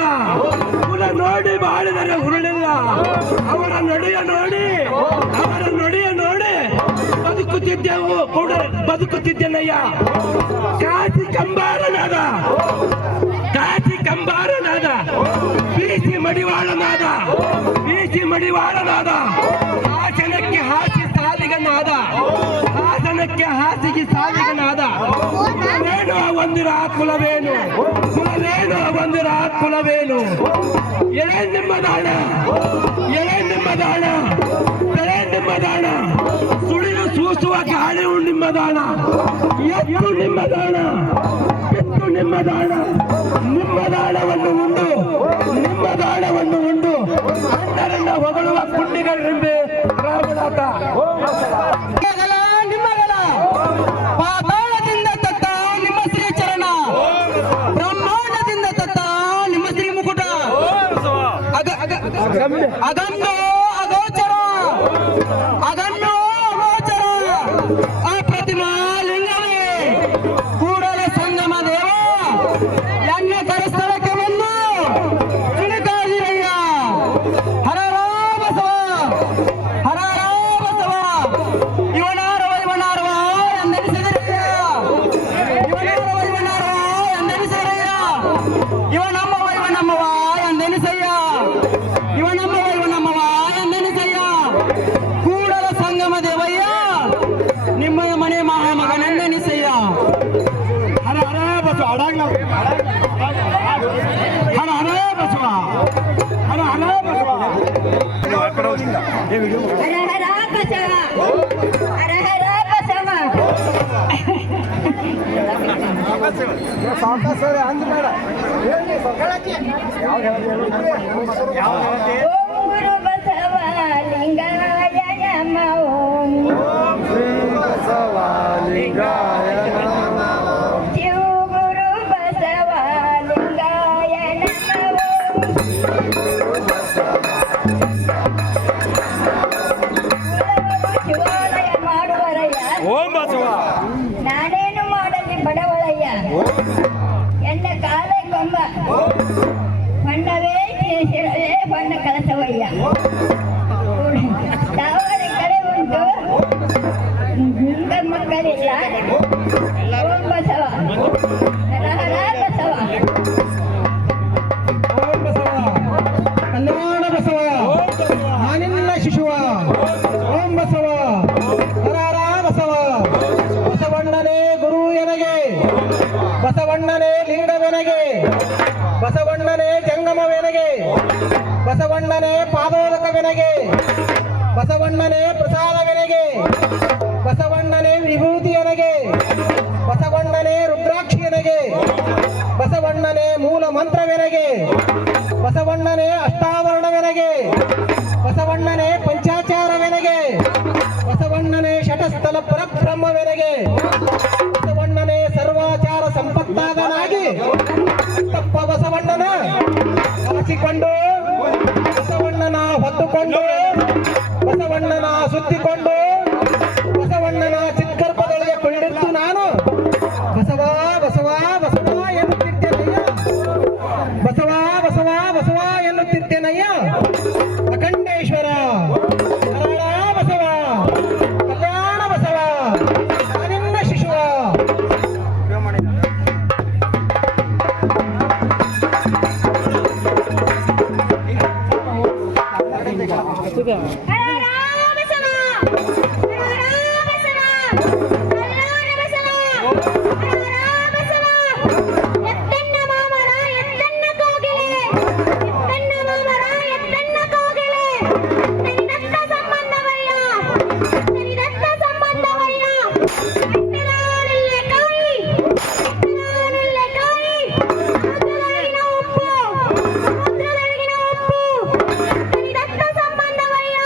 ಕುಲ ನೋಡಿ ಬಾಳಿದರೆ ಹುರುಳಿಲ್ಲ. ಅವರ ನಡೆಯ ನೋಡಿ, ಅವರ ನುಡಿಯ ನೋಡಿ ಬದುಕುತ್ತಿದ್ದೆವು ಕೂಡ ಬದುಕುತ್ತಿದ್ದೆನಯ್ಯ. ಕಾಸಿ ಕಂಬಾರನಾದ, ಕಾಸಿ ಕಂಬಾರನಾದ, ಬೀಸಿ ಮಡಿವಾಳನಾದ, ಬೀಸಿ ಮಡಿವಾಳನಾದ, ಹಾಸನಕ್ಕೆ ಹಾಸಿ ಸಾಲಿಗನಾದ, ಹಾಸನಕ್ಕೆ ಹಾಸಿಗೆ ಸಾಲಿಗನಾದ. ಕುಲವೇನು ಒಂದಿರ ಕುಲವೇನು, ಕುಲವೇನು ಒಂದಿರ ಕುಲವೇನು. ಎಳೆ ನಿಮ್ಮ ದಾಣ, ಎಳೆ ನಿಮ್ಮ ದಾಣ, ಬೆಳೆ ನಿಮ್ಮ ದಾಣ, ಸುಳಿದು ಸೂಸುವ ಗಾಳಿಯು ನಿಮ್ಮ ದಾಣ, ಎತ್ತು ನಿಮ್ಮ ದಾಣ, ಎತ್ತು ನಿಮ್ಮ ದಾಣ. ನಿಮ್ಮ ದಾಳವನ್ನು ಉಂಡು, ನಿಮ್ಮ ದಾಳವನ್ನು ಉಂಡು ಅಣ್ಣರನ್ನ ಹೊಗಳುವ ಪುಣ್ಯಗಳಿಂಬೆ ರಾಮನಾಥ. ನಿಮ್ಮಗಳ ಪಾತಾಳದಿಂದ ತತ್ತ ನಿಮ್ಮ ಶ್ರೀ ಚರಣ, ಬ್ರಹ್ಮಾಂಡದಿಂದ ತತ್ತ ನಿಮ್ಮ ಶ್ರೀ ಮುಕುಟ. ಅಗಮ್ಯೋ ಅಗೋಚರ, ಅಗಮ್ಯೋ ಅಗೋಚರ ಅಪ್ರತಿಮಾ ಲಿಂಗವೇ ಕೂಡಲ ಸಂಗಮ ದೇವ ಎನ್ನ ಕರಸ್ಥಳಕ್ಕೆ ಬಂದು ತಿರುಗಾದಿರಯ್ಯ. ಹರ ಬಸವ, ಹರ ಬಸವ. ಇವನಾರವ ಇವನಾರವ ಎಂದೆನಿಸಿದರಯ್ಯ, ಇವನಾರವ ಇವನಾರವ ಎಂದೆನಿಸಿದರಯ್ಯ. ಇವನಮ್ಮವ ಇವನಮ್ಮವ ಎಂದೆನಿಸಯ್ಯ, ಇವನಮ್ಮವ ಇವನಮ್ಮವ ಎಂದೆನಿಸಯ್ಯ. ಕೂಡಲ ಸಂಗಮ ದೇವಯ್ಯ ನಿಮ್ಮಯ ಮನೆ ಮಗನೆಂದೆನಿಸಯ್ಯ. ಹರ ಹರ ಬಸವ, ಹರ ಹರ ಬಸವ, ಹರ ಹರ ಬಸವ. ಹರ ಹರ ಬಸವ, ಹರ ಹರ ಬಸವ. ಓಂ ಗುರು ಬಸವ ಲಿಂಗಾಯ ನಮ ಓಂ. ಶಿವ ಗುರು ಬಸವ ಲಿಂಗಾಯ ನಮ ಓಂ. ಶಿವಾಲಯ ಮಾಡುವರಯ್ಯ, ಓಂ ಬಸವ. ನಾನೇನು ಮಾಡಲಿ ಬಡವಳಯ್ಯ. ಎನ್ನ ಕಾಲ ಕೊಂಬ ಬಣ್ಣವೇ ಶಿರವೇ ಬಣ್ಣ ಕಳಸವಯ್ಯ. ಸಾವಿರ ಕಡೆ ಉಂಟು ಮಕ್ಕಳಿಲ್ಲ. ಓಂ ಬಸವ, ಹರ ಹರ ಬಸವ. ಓಂ ಬಸವ, ಕಲ್ಯಾಣ ಬಸವ, ನಾನಿನ್ನ ಶಿಶುವ. ಓಂ ಬಸವ, ಹರ ಹರ ಬಸವ. ಬಸವಣ್ಣನೇ ಗುರು ಎನಗೆ, ಬಸವಣ್ಣನೇ ಲಿಂಗವೆನಗೆ, ಬಸವಣ್ಣನೇ ಜಂಗಮವೆನಗೆ, ಬಸವಣ್ಣನೇ ಪಾದೋದಕವೆನಗೆ, ಬಸವಣ್ಣನೇ ಪ್ರಸಾದವೆನಗೆ, ಬಸವಣ್ಣನೇ ವಿಭೂತಿಯನಗೆ, ಬಸವಣ್ಣನೇ ರುದ್ರಾಕ್ಷಿಯನಗೆ, ಬಸವಣ್ಣನೇ ಮೂಲ ಮಂತ್ರವೆನಗೆ, ಬಸವಣ್ಣನೇ ಅಷ್ಟಾವರಣವೆನಗೆ, ಬಸವಣ್ಣನೇ ಪಂಚಾಚಾರವೆನಗೆ, ಬಸವಣ್ಣನೇ ಶಟಸ್ಥಲ ಪರಬ್ರಹ್ಮವೆನಗೆ, ಬಸವಣ್ಣನೇ ಸರ್ವಾಚಾರ ಸಂಪತ್ತಾದನಾಗಿ ತಪ್ಪ ಬಸವಣ್ಣನ ಹಾಸಿಕೊಂಡು, ಬಸವಣ್ಣನ ಹೊತ್ತುಕೊಂಡು, ಬಸವಣ್ಣನ ಸುತ್ತಿಕೊಂಡು, ಬಸವಣ್ಣನ ಚಿತ್ಕರ್ಪದೊಳಗೆ ಕೊಂಡಿದ್ದು ನಾನು ಬಸವ ಬಸವ ಬಸವ ಎನ್ನುತ್ತಿದ್ದೇನಯ್ಯ, ಬಸವ ಬಸವ ಬಸವ ಎನ್ನುತ್ತಿದ್ದೇನಯ್ಯ. ಅಖಂಡೇಶ್ವರ, ಹರ ಬಸವ, ಕಲ್ಯಾಣ ಬಸವ, ನಾನಿನ್ನ ಶಿಶುವ. ಹರ ಹರ ಬಸವ, ಹರ ಹರ ಬಸವ, ಕಲ್ಯಾಣ ಬಸವ, ಹರ ಹರ ಬಸವ. ಎತ್ತನ್ನ ಮಾಮರ ಎತ್ತನ್ನ ಕೋಗಿಲೆ, ಎತ್ತನ್ನ ಮಾಮರ ಎತ್ತನ್ನ ಕೋಗಿಲೆ. ಸರಿದತ್ತ ಸಂಬಂಧವಯ್ಯ, ಸರಿದತ್ತ ಸಂಬಂಧವಯ್ಯ. ಎತ್ತರಾನಿಲ್ಲೆ ಕಾಯಿ, ಎತ್ತರಾನಿಲ್ಲೆ ಕಾಯಿ. ಸಮುದ್ರದೊಳಗಿನ ಉಪ್ಪು, ಸಮುದ್ರದೊಳಗಿನ ಉಪ್ಪು. ಸರಿದತ್ತ ಸಂಬಂಧವಯ್ಯ.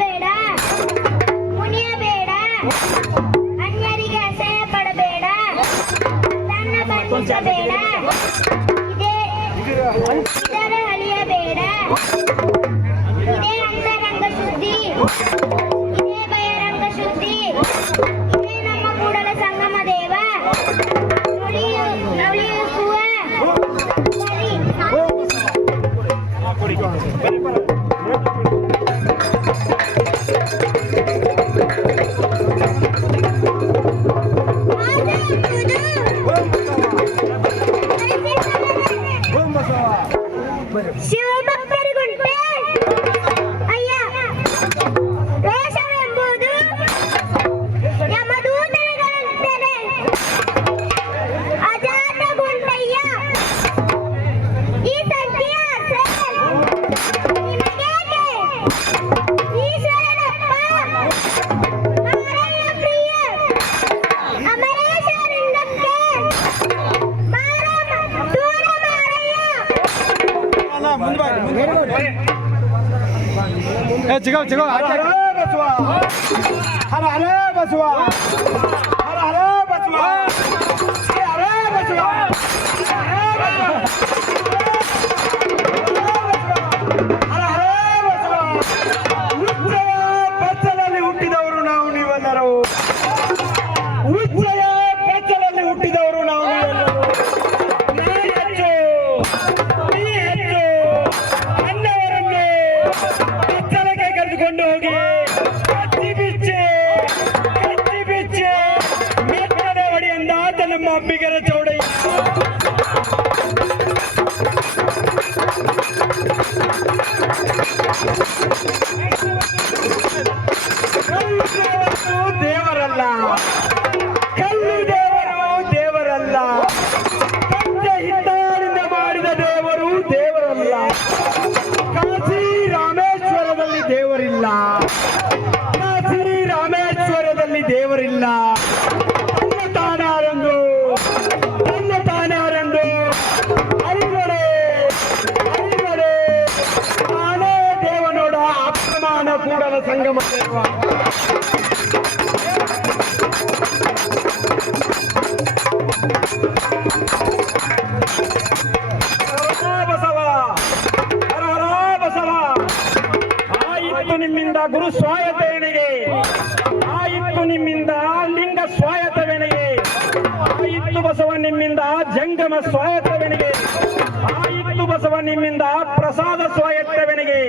ಬೇಡ, ಮುನಿಯಬೇಡ, ಅನ್ಯರಿಗೆ ಅಸಹ್ಯ ಪಡಬೇಡ, ತನ್ನ ಬಂಧಿಸಬೇಡ, ಇದರ ಅಳಿಯಬೇಡ, ಇದೇ ಅಂತರಂಗ ಶುದ್ಧಿ, ಇದೇ ಬಹಿರಂಗ ಶುದ್ಧಿ, ಇದೇ ನಮ್ಮ ಕೂಡಲ ಸಂಗಮ ದೇವ ನುಳಿಯುವ ಶಿವಭಕ್ತರಿಗುಂಟೆ ಅಯ್ಯ ವೇಷವೆಂಬುದು ಯಮದೂತರುಗಳಂತೆಯೇ ಅಜಾತ ಗುಂಟಯ್ಯ ಈ ಸಂಖ್ಯೆಯ ನಿಮಗೇಕೆ ಈಶ್ವರನಪ್ಪ ಮಾರಯ್ಯ ಪ್ರಿಯ ಅಮರೇಶಲಿಂಗಕ್ಕೆ ದೂರ ಮಾರಯ್ಯ ಬೆಚ್ಚಲಲ್ಲಿ ಹುಟ್ಟಿದವರು ನಾವು ನೀವೆಲ್ಲರೂ. ಉಚ್ಚಯ ಬೆಚ್ಚಲಲ್ಲಿ ಹುಟ್ಟಿದವರು ನಾವು ನೀವೆಲ್ಲರೂ. ನೀ ಹೆಚ್ಚು, ನೀ ಹೆಚ್ಚು, ಅನ್ನವರನ್ನು ಬೆಚ್ಚಲಕ್ಕೆ ಕರೆದುಕೊಂಡು ಹೋಗಿ ಕಚ್ಚಿ ಬಿಚ್ಚಿ ಮೆತ್ತದ ಹೊಡೆಯಂದ ಆತ ನಮ್ಮ ಅಬ್ಬಿಗರ ಚೌಡಯ್ಯ. ದೇವರಲ್ಲ, ಕಲ್ಲು ದೇವರಲ್ಲ, ಪಂಚ ಹಿತ್ತಾರಿಂದ ಮಾಡಿದ ದೇವರು ದೇವರಲ್ಲ. ಕಾಶಿ ರಾಮೇಶ್ವರದಲ್ಲಿ ದೇವರಿಲ್ಲ, ಕಾಶಿ ರಾಮೇಶ್ವರದಲ್ಲಿ ದೇವರಿಲ್ಲ. ತನ್ನ ತಾನಾರೆಂದು ಅರಿಗಡೆ ನಾನೇ ದೇವನೋಡ ಅಪಮಾನ ಕೂಡಲ ಸಂಗಮ ದೇವ. ಬಸವ, ಹರ ಹರ ಬಸವ. ಆಯಿತು ನಿಮ್ಮಿಂದ ಗುರು ಸ್ವಾಯತ್ತವೆನಿಗೆ, ಆಯಿತು ನಿಮ್ಮಿಂದ ಲಿಂಗ ಸ್ವಾಯತ್ತವೆನಿಗೆ, ಆಯಿತು ಬಸವ ನಿಮ್ಮಿಂದ ಜಂಗಮ ಸ್ವಾಯತ್ತವೆನಿಗೆ, ಆಯಿತು ಬಸವ ನಿಮ್ಮಿಂದ ಪ್ರಸಾದ ಸ್ವಾಯತ್ತವೆನಿಗೆ,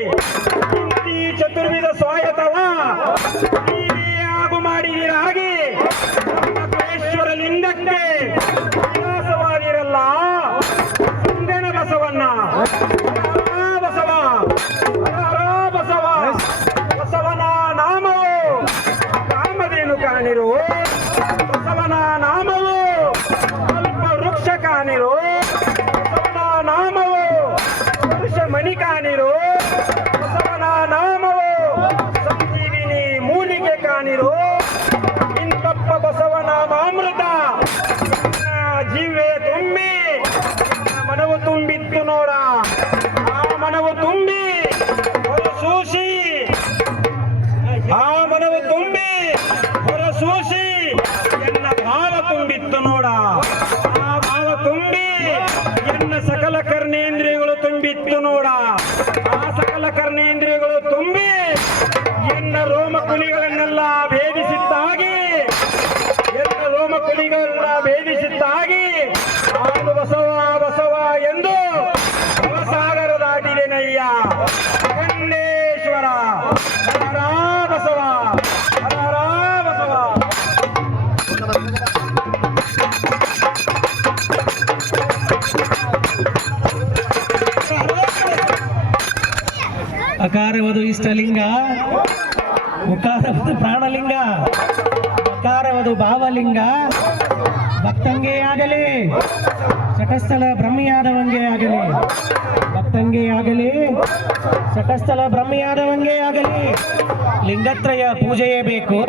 ಈ ಚತುರ್ವಿಧ ಸ್ವಾಯತ್ತವ ನೀವೇ ಆಗು ಮಾಡಿದೀರಾಗಿ ಮಹೇಶ್ವರ ಲಿಂಗಕ್ಕೆ ವಿಲಾಸವಾಗಿರಲ್ಲ ಸಂಗನ ಬಸವಣ್ಣ. ಬಸವ, ಬಸವ, ಬಸವನ ನಾಮವು ಕಾಮಧೇನು ಕಾಣಿರು, ಬಸವನ ನಾಮವು ಅಲ್ಪ ವೃಕ್ಷ ಕಾಣಿರು, ಬಸವನ ನಾಮವು ಪುರುಷ ಮಣಿ ಕಾಣಿರು, ಬಸವನ ನಾಮವು ಸಂಜೀವಿನಿ ಮೂಲಿಗೆ ಕಾಣಿರು. ಇಂತಪ್ಪ ಬಸವನ ಅಮೃತ ಜೀವೆ ತುಂಬಿ ಮನವು ತುಂಬಿತ್ತು ನೋಡ. ಆ ಮನವು ತುಂಬಿ ಹೊರಸೂಸಿ, ಆ ಮನವು ತುಂಬಿ ಹೊರಸೂಸಿ ಎನ್ನ ಭಾವ ತುಂಬಿತ್ತು ನೋಡ. ಆ ಭಾವ ತುಂಬಿ ಎನ್ನ ಸಕಲ ಕರ್ಣೇಂದ್ರಿಯಗಳು ತುಂಬಿತ್ತು ನೋಡ. ಆ ಸಕಲ ಕರ್ಣೇಂದ್ರಿಯಗಳು ತುಂಬಿ ಎನ್ನ ರೋಮಕುಲಿಗಳನ್ನೆಲ್ಲ ಭೇದಿಸಿದ್ದಾಗಿ, ಎನ್ನ ರೋಮಕುಲಿಗಳನ್ನ ಭೇದಿಸಿದ್ದಾಗಿ ನಾನು ಬಸವ ಬಸವ ಎಂದು ಭವಸಾಗರ ದಾಟಿದೆನಯ್ಯ. ಖಂಡೇಶ್ವರ ಹರ ಬಸವ, ಹರ ಬಸವ. ಅಕಾರವದು ಇಷ್ಟಲಿಂಗ, ಉಕಾರವದು ಪ್ರಾಣಲಿಂಗ, ಅಕಾರವದು ಭಾವಲಿಂಗ. ಭಕ್ತಂಗೆ ಆಗಲಿ ಸಟಸ್ಥಲ ಬ್ರಹ್ಮಿಯಾದವಂಗೆ ಆಗಲಿ, ಭಕ್ತಂಗೆ ಆಗಲಿ, ಸಟಸ್ಥಲ ಬ್ರಹ್ಮಿಯಾದವಂಗೆ ಆಗಲಿ, ಲಿಂಗತ್ರಯ ಪೂಜೆಯೇ ಬೇಕು.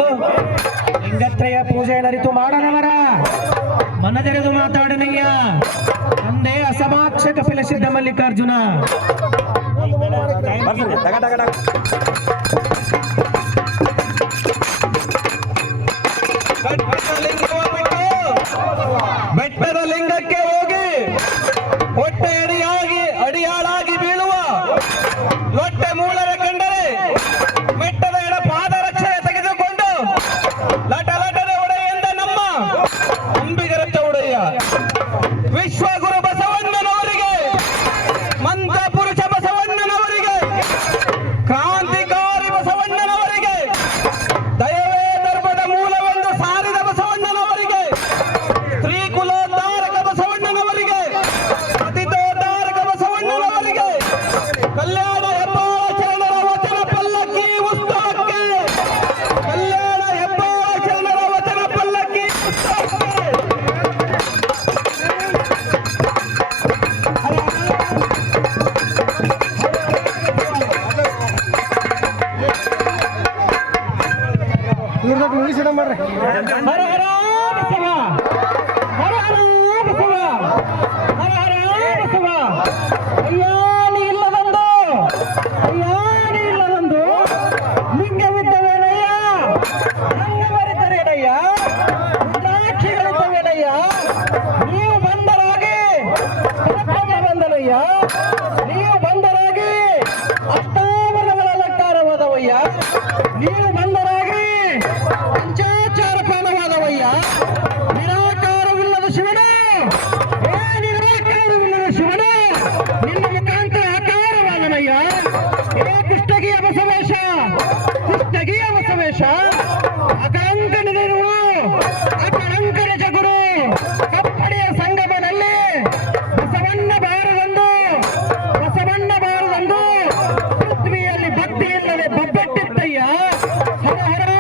ಲಿಂಗತ್ರಯ ಪೂಜೆ ನರಿತು ಮಾಡನವರ ಮನದೆರೆದು ಮಾತಾಡನಯ್ಯ. ತಂದೆ ಅಸಮಾಕ್ಷ ಕಪಿಲ ಸಿದ್ಧ ಮಲ್ಲಿಕಾರ್ಜುನ. ಬೆಟ್ಟದ ಲಿಂಗಕ್ಕೆ ಹೋಗಿ ಹೊಟ್ಟೆ ಅಡಿಯಾಳಾಗಿ ಬೀಳುವ ಲೊಟ್ಟೆ ಮೂಲರ ಕಂಡರೆ ಬೆಟ್ಟದ ಎಡ ಪಾದರಕ್ಷೆ ತೆಗೆದುಕೊಂಡು ಲಟಲಟದ ಒಡೆಯಿಂದ ನಮ್ಮ ಅಂಬಿಗರತ್ತ ಒಡೆಯ ವಿಶ್ವಗುರು ಬಸವಣ್ಣನವರಿಗೆ, ಮಂತ್ರ ಪುರುಷ ಬಸವಣ್ಣನವರಿಗೆ, ಕ್ರಾಂತಿಕಾರಿ ಬಸವಣ್ಣನವರಿಗೆ, ದಯವೇ ಧರ್ಮದ ಮೂಲವೆಂದು ಸಾರಿದ ಬಸವಣ್ಣನವರಿಗೆ, ಸ್ತ್ರೀಕುಲೋದ್ಧಾರಕ ಬಸವಣ್ಣನವರಿಗೆ, ಪತಿತೋದ್ಧಾರಕ ಬಸವಣ್ಣನವರಿಗೆ, ಕಲ್ಯಾಣ ಹೆಬ್ಬಾಳಚರಣರ ವಚನ ಪಲ್ಲಕ್ಕಿ ಉತ್ಸವಕ್ಕೆ, ಕಲ್ಯಾಣ ಹೆಬ್ಬಾಳಚರಣರ ವಚನ ಪಲ್ಲಕ್ಕಿ ಉತ್ಸವಕ್ಕೆ ಹರ ಹರ ಬಸವ, ಹರ ಹರ ಬಸವ, ಹರ ಹರ ಬಸವ. ಅಯ್ಯಾನಿ ಇಲ್ಲದಂದು, ಅಯ್ಯಾನಿ ಇಲ್ಲದಂದು ಲಿಂಗವಿದ್ದವೇನಯ್ಯ, ಲಿಂಗವರಿದ್ದರೇನಯ್ಯ, ರುದ್ರಾಕ್ಷಿಗಳಿದ್ದವೇನಯ್ಯ. ನೀವು ಬಂದರಾಗಿ ಪರಬ್ರಹ್ಮ ಬಂದನಯ್ಯ, ನೀವು ಬಂದರಾಗಿ ಅಷ್ಟಾವರಣಗಳ ಅಲಂಕಾರವಾದವಯ್ಯ, ನೀವು ಬಂದರಾಗಿ ಪಂಚಾಚಾರ ಪಾನವಾದವಯ್ಯ. ನಿರಾಕಾರವಿಲ್ಲದ ಶಿವನೇ, ನಿರಾಕಾರವಿಲ್ಲದ ಶಿವನೇ, ನಿನ್ನ ಮುಖಾಂತರ ಆಕಾರವಾದನಯ್ಯ. ಕೃಷ್ಣಗಿಯ ಬಸವೇಶ, ಕೃಷ್ಣಗಿಯ ಬಸವೇಶ, ಅಕಳಂಕನ ನೀನು, ಅಕಳಂಕನ ಜಗುರು, ಕಪ್ಪಡಿಯ ಸಂಗಮದಲ್ಲಿ ಬಸವಣ್ಣ ಬಾರದಂದು, ಬಸವಣ್ಣ ಬಾರದಂದು ಪೃಥ್ವಿಯಲ್ಲಿ ಭಕ್ತಿ ಇಲ್ಲದೆ ಬಬ್ಬೆಟ್ಟಿತ್ತಯ್ಯ. ಹರ ಹರ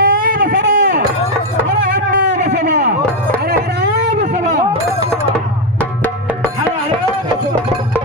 ಬಸವ, ಹರ ಹರ ಬಸವ, ಹರ ಹರ ಬಸವ, ಹರ ಹರ ಬಸವ.